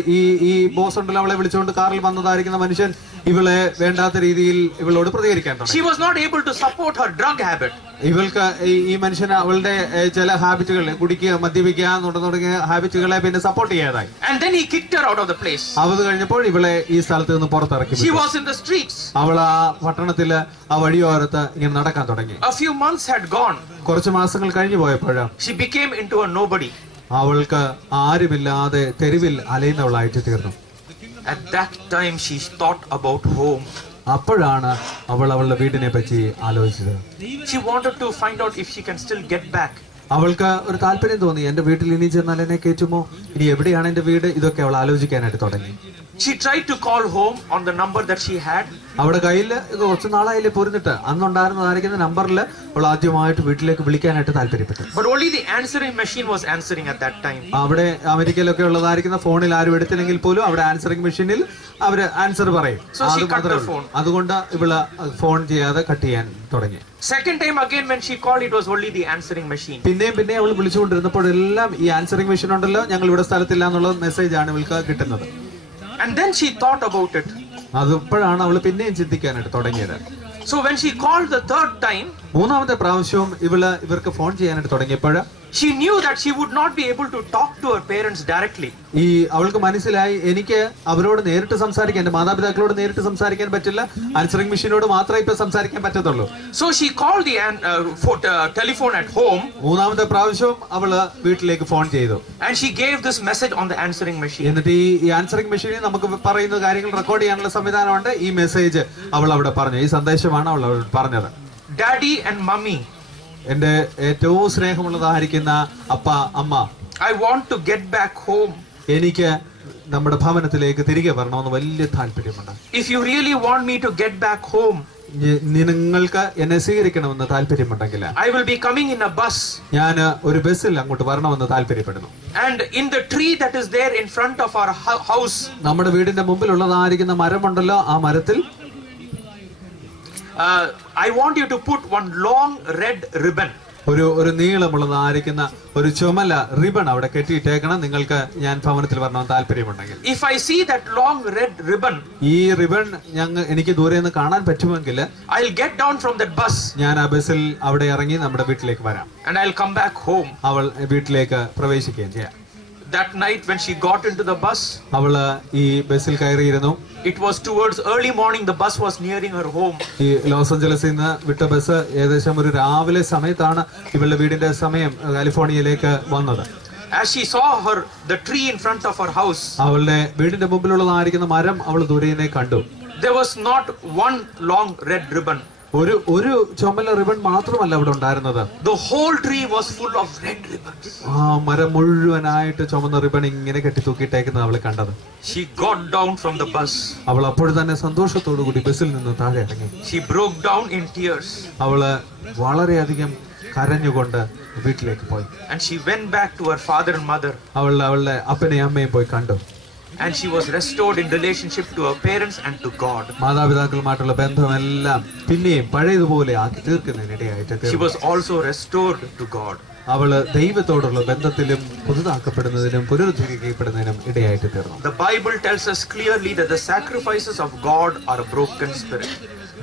ഈ ബോസ് ഉണ്ടല്ലോ, അവളെ വിളിച്ചുകൊണ്ട് കാറിൽ വന്നതായിരിക്കുന്ന മനുഷ്യൻ ഇവളെ വേണ്ടാത്ത രീതിയിൽ ഇവളോട് പ്രതികരിക്കാൻ തുടങ്ങി. She was not able to support her drug habit. ഇവൾക്ക് ഈ മനുഷ്യന് അവളുടെ ചില ഹാബിറ്റുകൾ, കുടിക്കുക, മദ്യപിക്കുക തുടങ്ങിയ ഹാബിറ്റുകളെ പിന്നെ support ചെയ്യാതായി. And then he kicked her out of the place. അത് കഴിഞ്ഞപ്പോൾ ഇവളെ ഈ സ്ഥലത്ത് നിന്ന് പുറത്തിറക്കി. She was in the streets. അവൾ ആ പട്ടണത്തില് ആ വഴിയോരത്ത് ഇങ്ങനെ നടക്കാൻ തുടങ്ങി. A few months had gone. കുറച്ച് മാസങ്ങൾ കഴിഞ്ഞു പോയപ്പോഴാ she became into a nobody. അവൾക്ക് ആരുമില്ലാതെ തെരുവിൽ അലയുന്നവളായിട്ട് തീർന്നു. At that time she thought about home. അപ്പോഴാണ് അവൾ അവളുടെ വീടിനെ പറ്റി ആലോചിച്ചത്. She wanted to find out if she can still get back. അവൾക്ക് ഒരു താല്പര്യം തോന്നി, എന്റെ വീട്ടിൽ ഇനി ചെന്നാൽ എന്നെ കയറ്റുമോ, ഇനി എവിടെയാണ് എന്റെ വീട്, ഇതൊക്കെ അവൾ ആലോചിക്കാനായിട്ട് തുടങ്ങി. She tried to call home on the number that she had. അവളുടെ കയ്യിൽ കുറച്ച് നാളായില്ലേ പോരുന്നിട്ട് അന്നുണ്ടായിരുന്നതായിരിക്കുന്ന നമ്പറിൽ അവൾ ആദ്യമായിട്ട് വീട്ടിലേക്ക് വിളിക്കാനായിട്ട് താല്പര്യപ്പെട്ടു. But only the answering machine was answering at that time. അവിടെ അമേരിക്കയിലൊക്കെ ഉള്ളതായിരിക്കുന്ന ഫോണിൽ ആരും എടുത്തില്ലെങ്കിൽ പോലും അവിടെ ആൻസറിംഗ് മെഷീനിൽ അവര് ആൻസർ പറയും. അതുകൊണ്ട് ഇവള് ഫോൺ ചെയ്യാതെ കട്ട് ചെയ്യാൻ തുടങ്ങി. Second time again when she called, it was only the answering machine. പിന്നെ അവൾ വിളിച്ചുകൊണ്ടിരുന്നപ്പോഴെല്ലാം ഈ ആൻസറിംഗ് മെഷീൻ ഉണ്ടല്ലോ, ഞങ്ങൾ ഇവിടെ സ്ഥലത്തില്ല എന്നുള്ള മെസ്സേജ് ആണ് ഇവൾക്ക് കിട്ടുന്നത്. And then she thought about it. അതിപ്പോഴാണ് അവൾ പിന്നെയും ചിന്തിക്കാനായിട്ട് തുടങ്ങിയത്. So when she called the third time, മൂന്നാമത്തെ പ്രാവശ്യവും ഇവർക്ക് ഫോൺ ചെയ്യാനായിട്ട് തുടങ്ങിയപ്പോഴാ she knew that she would not be able to talk to her parents directly. അവൾക്ക് മനസ്സിലായി, എനിക്ക് അവരോട് നേരിട്ട് സംസാരിക്കാൻ, എന്റെ മാതാപിതാക്കളോട് നേരിട്ട് സംസാരിക്കാൻ പറ്റില്ല, ആൻസറിംഗ് മെഷീനോട് മാത്രമേ ഇപ്പൊ സംസാരിക്കാൻ പറ്റത്തുള്ളൂ. So she called the telephone at home. മൂന്നാമത്തെ പ്രാവശ്യവും അവള് വീട്ടിലേക്ക് ഫോൺ ചെയ്തു. And she gave this message on the answering machine. എന്നിട്ട് ഈ ആൻസറിംഗ് മെഷീനിൽ നമുക്ക് പറയുന്ന കാര്യങ്ങൾ റെക്കോർഡ് ചെയ്യാനുള്ള സംവിധാനമുണ്ട്. ഈ മെസ്സേജ് അവൾ അവിടെ പറഞ്ഞു, ഈ സന്ദേശമാണ് അവൾ പറഞ്ഞത്. Daddy and Mummy, എന്റെ ഏറ്റവും സ്നേഹമുള്ളതായിരിക്കുന്ന അപ്പ, അമ്മ, I want to get back home. എനിക്ക് നമ്മുടെ ഭവനത്തിലേക്ക് തിരികെ വരണമെന്ന് വലിയ താല്പര്യമുണ്ട്. If you really want me to get back home, നിങ്ങൾക്ക് എന്നെ സ്വീകരിക്കണമെന്ന് താല്പര്യമുണ്ടെങ്കിൽ I will be coming in a bus. ഞാൻ ഒരു ബസ്സിൽ അങ്ങോട്ട് വരണമെന്ന് താല്പര്യപ്പെടുന്നു. And in the tree that is there in front of our house, നമ്മുടെ വീടിന്റെ മുമ്പിലുള്ളതായിരിക്കുന്ന മരമുണ്ടല്ലോ, ആ മരത്തിൽ I want you to put one long red ribbon. ഒരു നീളമുള്ളതായിരിക്കുന്ന ഒരു ചുമല റിബൺ അവിടെ കെട്ടിയിട്ടേക്കണം. നിങ്ങൾക്ക് ഞാൻ ഭവനത്തിൽ വരണമെന്ന് താല്പര്യമുണ്ടെങ്കിൽ. If I see that long red ribbon, ഈ റിബൺ എനിക്ക് ദൂരെ നിന്ന് കാണാൻ പറ്റുമെങ്കിൽ I'll get down from that bus. ഞാൻ ആ ബസ്സിൽ അവിടെ ഇറങ്ങി നമ്മുടെ വീട്ടിലേക്ക് വരാം. And I'll come back home. അവൾ വീട്ടിലേക്ക് പ്രവേശിക്കുകയും ചെയ്യാം. That night when she got into the bus, അവള് ഈ ബസ്സിൽ കയറിയിരുന്നു. it was towards early morning. The bus was nearing her home. ഈ ലോസ് ആഞ്ചലസിൽ നിന്ന് വിട്ട ബസ് ഏകദേശം ഒരു രാവിലെ സമയത്താണ് ഇവളുടെ വീടിന്റെ സമയം കാലിഫോർണിയയിലേക്ക് വന്നത്. As she saw the tree in front of her house, അവളുടെ വീടിന്റെ മുമ്പിലുള്ളതായിരിക്കുന്ന മരം അവൾ ദൂരെ കണ്ടു. there was not one long red ribbon. ഒരു ചുമല റിബൺ മാത്രമല്ല അവിടെ ഉണ്ടായിരുന്നത്. The whole tree was full of red ribbons. ആ മരം മുഴുവനായിട്ട് ചുമന്ന റിബൺ ഇങ്ങനെ കെട്ടി തൂക്കിയിട്ടേക്കുന്നത് അവൾ കണ്ടത്. She got down from the bus. അവൾ അപ്പോൾ തന്നെ സന്തോഷത്തോടു കൂടി ബസ്സിൽ നിന്ന് താഴെ ഇറങ്ങി. She broke down in tears. അവള് വളരെയധികം കരഞ്ഞുകൊണ്ട് വീട്ടിലേക്ക് പോയി. And she went back to her father and mother. അവളുടെ അപ്പനെയും അമ്മയും പോയി കണ്ടു. And she was restored in relationship to her parents and to God. മാതാപിതാക്കളുമായിട്ടുള്ള ബന്ധമെല്ലാം പിന്നെയും പഴയതുപോലെ ആക്കി തീർക്കുന്നതിനിടയായിട്ട് She was also restored to God. അവള് ദൈവത്തോടുള്ള ബന്ധത്തിലും പുതുതാക്കപ്പെടുന്നതിനും പുനരുദ്ധരിക്കപ്പെടുന്നതിനും ഇടയായിട്ട് തീർന്നു. The Bible tells us clearly that the sacrifices of God are a broken spirit.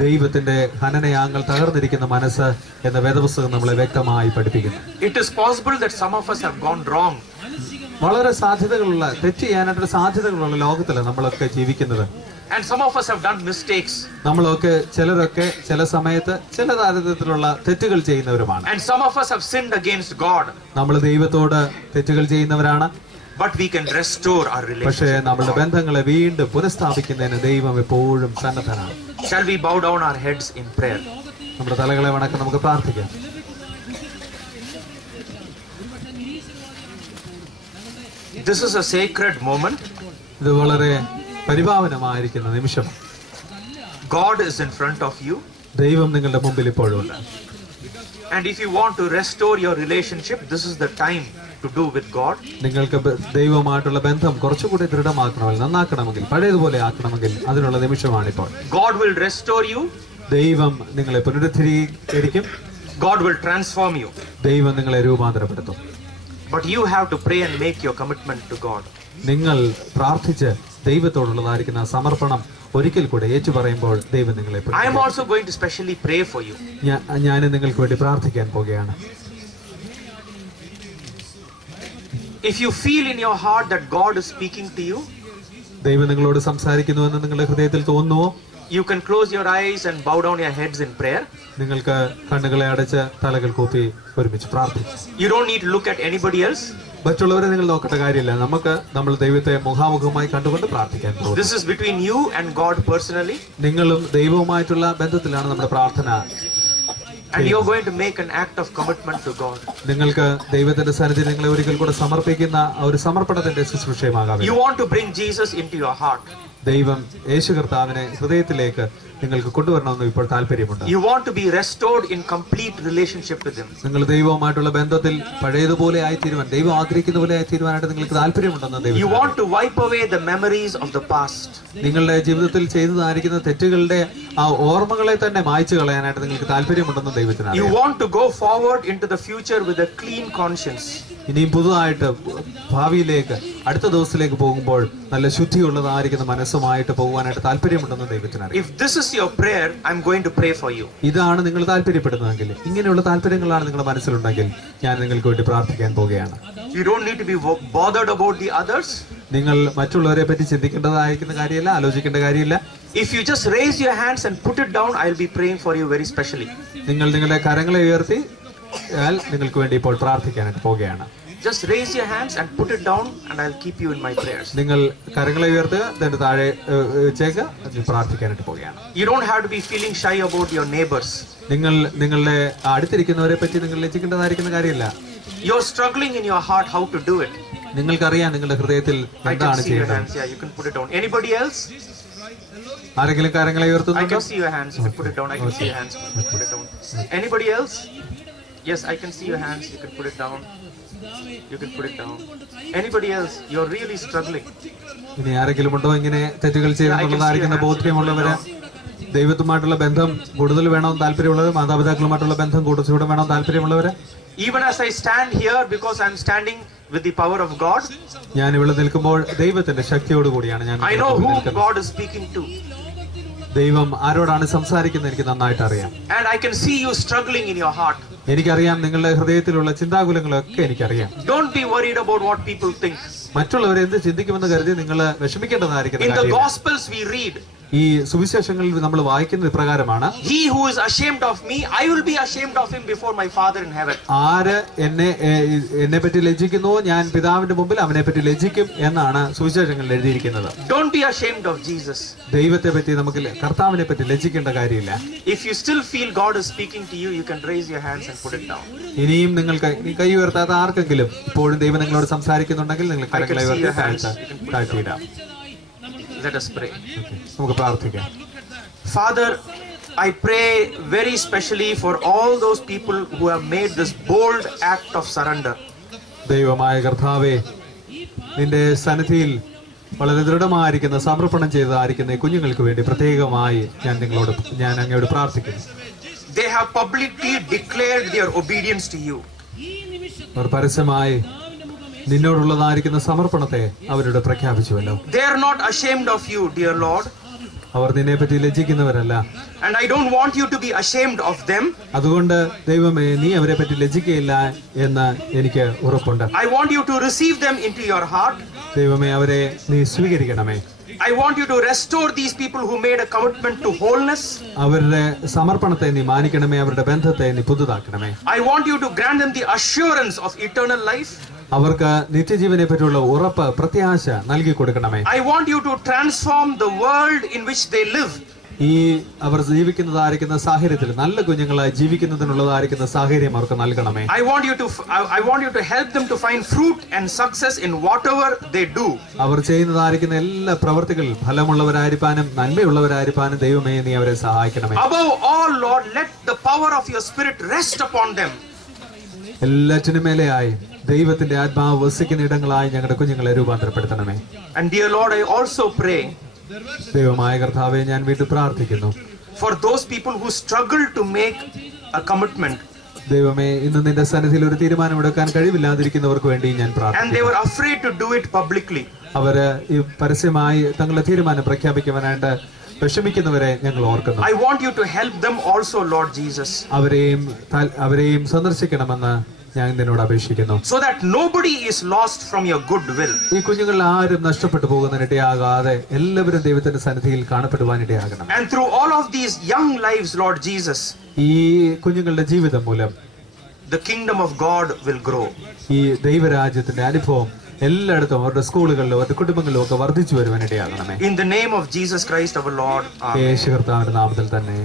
ദൈവത്തിന്റെ ഹനനയാങ്ങൾ തകർന്നിരിക്കുന്ന മനസ്സ് എന്ന വേദപുസ്തകം നമ്മളെ വ്യക്തമായി പഠിപ്പിക്കുന്നു. It is possible that some of us have gone wrong. വളരെ സാധ്യതകളുള്ള തെറ്റ് ചെയ്യാനായിട്ടുള്ള സാധ്യതകളുള്ള ലോകത്തിലാണ് നമ്മളൊക്കെ ജീവിക്കുന്നത്. And some of us have done mistakes. നമ്മളൊക്കെ ചിലരൊക്കെ ചില സമയത്ത് ചില തരത്തിലുള്ള തെറ്റുകൾ ചെയ്യുന്നവരുമാണ്. And some of us have sinned against God. നമ്മൾ ദൈവത്തോട് തെറ്റുകൾ ചെയ്യുന്നവരാണ്. But we can restore our പക്ഷേ relationship. നമ്മുടെ ബന്ധങ്ങളെ വീണ്ടും പുനഃസ്ഥാപിക്കുന്നതിന് ദൈവം എപ്പോഴും സന്നദ്ധനാണ്. Shall we bow down our heads in prayer? നമ്മുടെ തലകളെ വണക്കം നമുക്ക് പ്രാർത്ഥിക്കാം. This is a sacred moment. ഇത് വളരെ പരിപാവനമായിരിക്കുന്ന നിമിഷം. God is in front of you. ദൈവം നിങ്ങളുടെ മുമ്പിൽ ഇപ്പോഴുണ്ട്. And if you want to restore your relationship, this is the time to do with God. നിങ്ങൾക്ക് ദൈവമായിട്ടുള്ള ബന്ധം കുറച്ചുകൂടി ദൃഢമാക്കണമെങ്കിൽ, നന്നാക്കണമെങ്കിൽ, പഴയതുപോലെ ആക്കണമെങ്കിൽ അതിനുള്ള നിമിഷമാണിപ്പോൾ. God will restore you. ദൈവം നിങ്ങളെ പുനരുദ്ധരീകരിക്കും. God will transform you. ദൈവം നിങ്ങളെ രൂപാന്തരപ്പെടുത്തും. But you have to pray and make your commitment to God. നിങ്ങൾ പ്രാർത്ഥിച്ച് ദൈവത്തോടുള്ളതായിരിക്കുന്ന സമർപ്പണം ഒരിക്കൽ കൂടെ ഏറ്റു പറയുമ്പോൾ ദൈവം നിങ്ങളെ I am also going to specially pray for you. ഞാൻ നിങ്ങൾക്ക് വേണ്ടി പ്രാർത്ഥിക്കാൻ പോകുകയാണ്. If you feel in your heart that God is speaking to you, ദൈവം നിങ്ങളോട് സംസാരിക്കുന്നുവെന്ന് നിങ്ങളുടെ ഹൃദയത്തിൽ തോന്നുവോ? you can close your eyes and bow down your heads in prayer. നിങ്ങൾക്ക് കണ്ണുകളെ അടച്ച് തലകൾ കൂപ്പി ഒരുമിച്ച് പ്രാർത്ഥിക്കും. You don't need to look at anybody else. മറ്റുള്ളവരെ നിങ്ങൾ നോക്കേണ്ട കാര്യമില്ല. നമ്മൾ ദൈവത്തെ മുഖാമുഖമായി കണ്ടുകൊണ്ട് പ്രാർത്ഥിക്കാൻ പോകും. This is between you and God personally. നിങ്ങളും ദൈവവുമായിട്ടുള്ള ബന്ധത്തിലാണ് നമ്മുടെ പ്രാർത്ഥന. And you're going to make an act of commitment to God. നിങ്ങൾക്ക് ദൈവത്തിന്റെ സന്നിധിയിൽ നിങ്ങളെ ഒരിക്കൽ കൂടെ സമർപ്പിക്കുന്ന ഒരു സമർപ്പണത്തിന്റെ ശുശ്രൂഷയുമാകാം. You want to bring Jesus into your heart. ദൈവം യേശു കർത്താവിനെ ഹൃദയത്തിലേക്ക് നിങ്ങൾക്ക് കൊണ്ടുവരണമെന്ന് ഇപ്പോൾ താല്പര്യമുണ്ട്. You want to be restored in complete relationship with Him. നിങ്ങൾ ദൈവവുമായിട്ടുള്ള ബന്ധത്തിൽ പഴയതുപോലെ ആയിത്തീരുവാൻ, ദൈവം ആഗ്രഹിക്കുന്ന പോലെ ആയിത്തീരുവാനായിട്ട് നിങ്ങൾക്ക് താല്പര്യമുണ്ടെന്ന് ദൈവം. You want to wipe away the memories of the past. നിങ്ങളുടെ ജീവിതത്തിൽ ചെയ്തതായിരിക്കുന്ന തെറ്റുകളുടെ ആ ഓർമ്മകളെ തന്നെ മായ്ച്ചു കളയാനായിട്ട് നിങ്ങൾക്ക് താല്പര്യമുണ്ടെന്ന് ദൈവത്തിന് അറിയാം. You want to go forward into the future with a clean conscience. ഇനിയും പുതുതായിട്ട് ഭാവിയിലേക്ക് അടുത്ത ദിവസത്തിലേക്ക് പോകുമ്പോൾ നല്ല ശുദ്ധിയുള്ളതായിരിക്കുന്ന മനസ്സുമായിട്ട് പോകുവാനായിട്ട് താല്പര്യമുണ്ടെന്ന് ദൈവത്തിന് അറിയാം. If this is your prayer, I'm going to pray for you. ഇതാണ് നിങ്ങൾ താല്പര്യപ്പെടുന്നതെങ്കിൽ, ഇങ്ങനെയുള്ള താല്പര്യങ്ങളാണ് നിങ്ങളുടെ മനസ്സിലുണ്ടെങ്കിൽ ഞാൻ നിങ്ങൾക്ക് വേണ്ടി പ്രാർത്ഥിക്കാൻ പോവുകയാണ്. You don't need to be bothered about the others. നിങ്ങൾ മറ്റുള്ളവരെ പറ്റി ചിന്തിക്കേണ്ടതായിരിക്കുന്ന കാര്യമില്ല, ആലോചിക്കേണ്ട കാര്യമില്ല. If you just raise your hands and put it down, I'll be praying for you very specially. നിങ്ങൾ നിങ്ങളുടെ കരങ്ങളെ ഉയർത്തി നിങ്ങൾക്ക് വേണ്ടി ഇപ്പോൾ പ്രാർത്ഥിക്കാനായിട്ട് പോവുകയാണ്. Just raise your hands and put it down and I'll keep you in my prayers. നിങ്ങൾ കരങ്ങളെ ഉയർത്തുക, അതിന്റെ താഴെ വെച്ചേക്ക്, പ്രാർത്ഥിക്കാനായിട്ട് പോവുകയാണ്. You don't have to be feeling shy about your neighbors. നിങ്ങളുടെ അടുത്തിരിക്കുന്നവരെ പറ്റി നിങ്ങൾ ലജ്ജിക്കേണ്ടതായിരിക്കുന്ന കാര്യമില്ല. You're struggling in your heart how to do it. നിങ്ങൾക്കറിയാം നിങ്ങളുടെ ഹൃദയത്തിൽ എന്താണ് ചെയ്യുന്നത്. Yeah, you can put it down. Anybody else? ആരെങ്കിലും കരങ്ങളെ I ഉയർത്തുന്നുണ്ടോ? can see your hands. You can put it down. I can see your hands. You can put it down. Anybody else? Yes, I can see your hands. You can put it down. You can put it down. Anybody else? You're really struggling. ഇനി ആരെങ്കിലും ഉണ്ടോ ഇങ്ങനെ തെറ്റുകൾ ചെയ്യുന്നുള്ളതായിരിക്കുന്ന ബോധ്യമുള്ളവര്, ദൈവത്തുമായിട്ടുള്ള ബന്ധം കൂടുതൽ വേണമെന്ന് താല്പര്യമുള്ളവർ, മാതാപിതാക്കളുമായിട്ടുള്ള ബന്ധം കൂടുതൽ വേണമെന്ന് താല്പര്യമുള്ളവര്? Even as I stand here, because I'm standing with the power of God, ഞാൻ ഇവിടെ നിൽക്കുമ്പോൾ ദൈവത്തിന്റെ ശക്തിയോട് കൂടിയാണ് ഞാൻ I know whom നിൽക്കുന്നത്. God is speaking to. ദൈവം ആരോടാണ് സംസാരിക്കുന്നത് എനിക്ക് നന്നായിട്ട് അറിയാം. And I can see you struggling in your heart. എനിക്കറിയാം നിങ്ങളുടെ ഹൃദയത്തിലുള്ള ചിന്താകുലങ്ങളൊക്കെ എനിക്കറിയാം. Don't be worried about what people think. മറ്റുള്ളവർ എന്ത് ചിന്തിക്കുമെന്ന് കരുതി നിങ്ങൾ വിഷമിക്കേണ്ടതായിരിക്കും. In the Gospels we read, ഈ സുവിശേഷങ്ങളിൽ നമ്മൾ വായിക്കുന്നത് ഇപ്രകാരമാണ്: He who is ashamed of me, I will be ashamed of him before my Father in heaven. ആര് എന്നെ പറ്റി ലജ്ജിക്കുന്നുവോ ഞാൻ പിതാവിന്റെ മുമ്പിൽ അവനെ പറ്റി ലജ്ജിക്കും എന്നാണ് സുവിശേഷങ്ങളിൽ എഴുതിയിരിക്കുന്നത്. Don't be ashamed of Jesus. ദൈവത്തെ പറ്റി നമുക്ക് കർത്താവിനെ പറ്റി ലജ്ജിക്കേണ്ട കാര്യമില്ല. If you still feel God is speaking to you, you can raise your hands and put it down. ഇനിയും നിങ്ങൾ കൈ ഉയർത്താത്ത ആർക്കെങ്കിലും ഇപ്പോഴും ദൈവം നിങ്ങളോട് സംസാരിക്കുന്നുണ്ടെങ്കിൽ നിങ്ങൾ കരങ്ങളെ ഉയർത്തി താഴ്ത്തിയിടാം. Let us pray. നമുക്ക് പ്രാർത്ഥിക്കാം. Father, I pray very specially for all those people who have made this bold act of surrender. ദൈവമായ കർത്താവേ, നിന്റെ സന്നിധിയിൽ വളരെ ദൃഢമായിരിക്കുന്ന സമർപ്പണം ചെയ്തതായിരിക്കുന്ന കുഞ്ഞുങ്ങൾക്ക് വേണ്ടി പ്രത്യേകമായി ഞാൻ അങ്ങയോട് പ്രാർത്ഥിക്കുന്നു. They have publicly declared their obedience to you. അവർ പരസ്യമായി നിന്നോടുള്ളതായിരിക്കുന്ന സമർപ്പണത്തെ അവരോട് പ്രഖ്യാപിച്ചുവല്ലോ. They are not ashamed of you, dear Lord. അവർ നിന്നെ പറ്റി ലജ്ജിക്കുന്നവരല്ല. And I don't want you to be ashamed of them. അതുകൊണ്ട് ദൈവമേ നീ അവരെ പറ്റി ലജ്ജിക്കുകയില്ല എന്ന് എനിക്ക് ഉറപ്പുണ്ട്. I want you to receive them into your heart. ദൈവമേ അവരെ നീ സ്വീകരിക്കണമേ. I want you to restore these people who made a commitment to wholeness. അവരുടെ സമർപ്പണത്തെ നീ മാനിക്കണമേ. അവരുടെ ബന്ധത്തെ നീ പുതുതാക്കണമേ. I want you to grant them the assurance of eternal life. അവർക്ക് നിത്യജീവനെ പറ്റിയുള്ള ഉറപ്പ്, പ്രത്യാശ നൽകി കൊടുക്കണമേ. I want you to transform the world in which they live. ഈ അവർ ജീവിക്കുന്നതായിരിക്കുന്ന സാഹചര്യത്തിൽ നല്ല കുഞ്ഞുങ്ങളായി ജീവിക്കുന്നതിനുള്ളതായിരിക്കുന്ന സാഹചര്യം അവർക്ക് നൽകണമേ. I want you to help them to find fruit and success in whatever they do. അവർ ചെയ്യുന്നതായിരിക്കുന്ന എല്ലാ പ്രവർത്തികളിൽ ഫലമുള്ളവരായിരിക്കാനും നന്മയുള്ളവരായിരിക്കാനും ദൈവമേ നീ അവരെ സഹായിക്കണമേ. Above all, Lord, let the power of your spirit rest upon them. എല്ലാറ്റിനും മേലെയായി ദൈവത്തിന്റെ ആത്മാവ് വസിക്കുന്ന ഇടങ്ങളായി ഞങ്ങളുടെ കുഞ്ഞുങ്ങളെ രൂപാന്തരപ്പെടുത്തണമേ. And dear Lord, I also pray ദൈവമായ കർത്താവെ ഞാൻ വീണ്ടും പ്രാർത്ഥിക്കുന്നു for those people who struggle to make a commitment. ദൈവമേ ഇന്ന് നിന്റെ സന്നിധിയിൽ ഒരു തീരുമാനമെടുക്കാൻ കഴിവില്ലാതിരിക്കുന്നവർക്ക് വേണ്ടി ഞാൻ And they പ്രാർത്ഥിക്കുന്നു. were afraid to do it publicly. അവര് ഈ പരസ്യമായി തങ്ങളുടെ തീരുമാനം പ്രഖ്യാപിക്കുവാനായിട്ട് വിഷമിക്കുന്നവരെ ഞങ്ങൾ ഓർക്കുന്നു. I want you to help them also, Lord Jesus, അവരെയും സന്ദർശിക്കണമെന്ന് ഞാൻ നിന്നോട് അപേക്ഷിക്കുന്നു. so that nobody is lost from your good will. ഈ കുഞ്ഞുങ്ങൾ ആരും നഷ്ടപ്പെട്ടു പോകുന്നതിനിടയാകാതെ എല്ലാവരും ദൈവത്തിന്റെ സന്നിധിയിൽ കാണപ്പെടുവാനിടയാകണം. And through all of these young lives, Lord Jesus, ഈ കുഞ്ഞുങ്ങളുടെ ജീവിതം മൂലം the kingdom of God will grow. ഈ ദൈവരാജ്യത്തിന്റെ അനുഭവം എല്ലായിടത്തും അവരുടെ സ്കൂളുകളിലും അവരുടെ കുടുംബങ്ങളിലും ഒക്കെ വർദ്ധിച്ചു വരുവാനിടയാകണമേ. In the name of Jesus Christ our Lord. Amen. യേശു കർത്താവിന്റെ നാമത്തിൽ തന്നെ.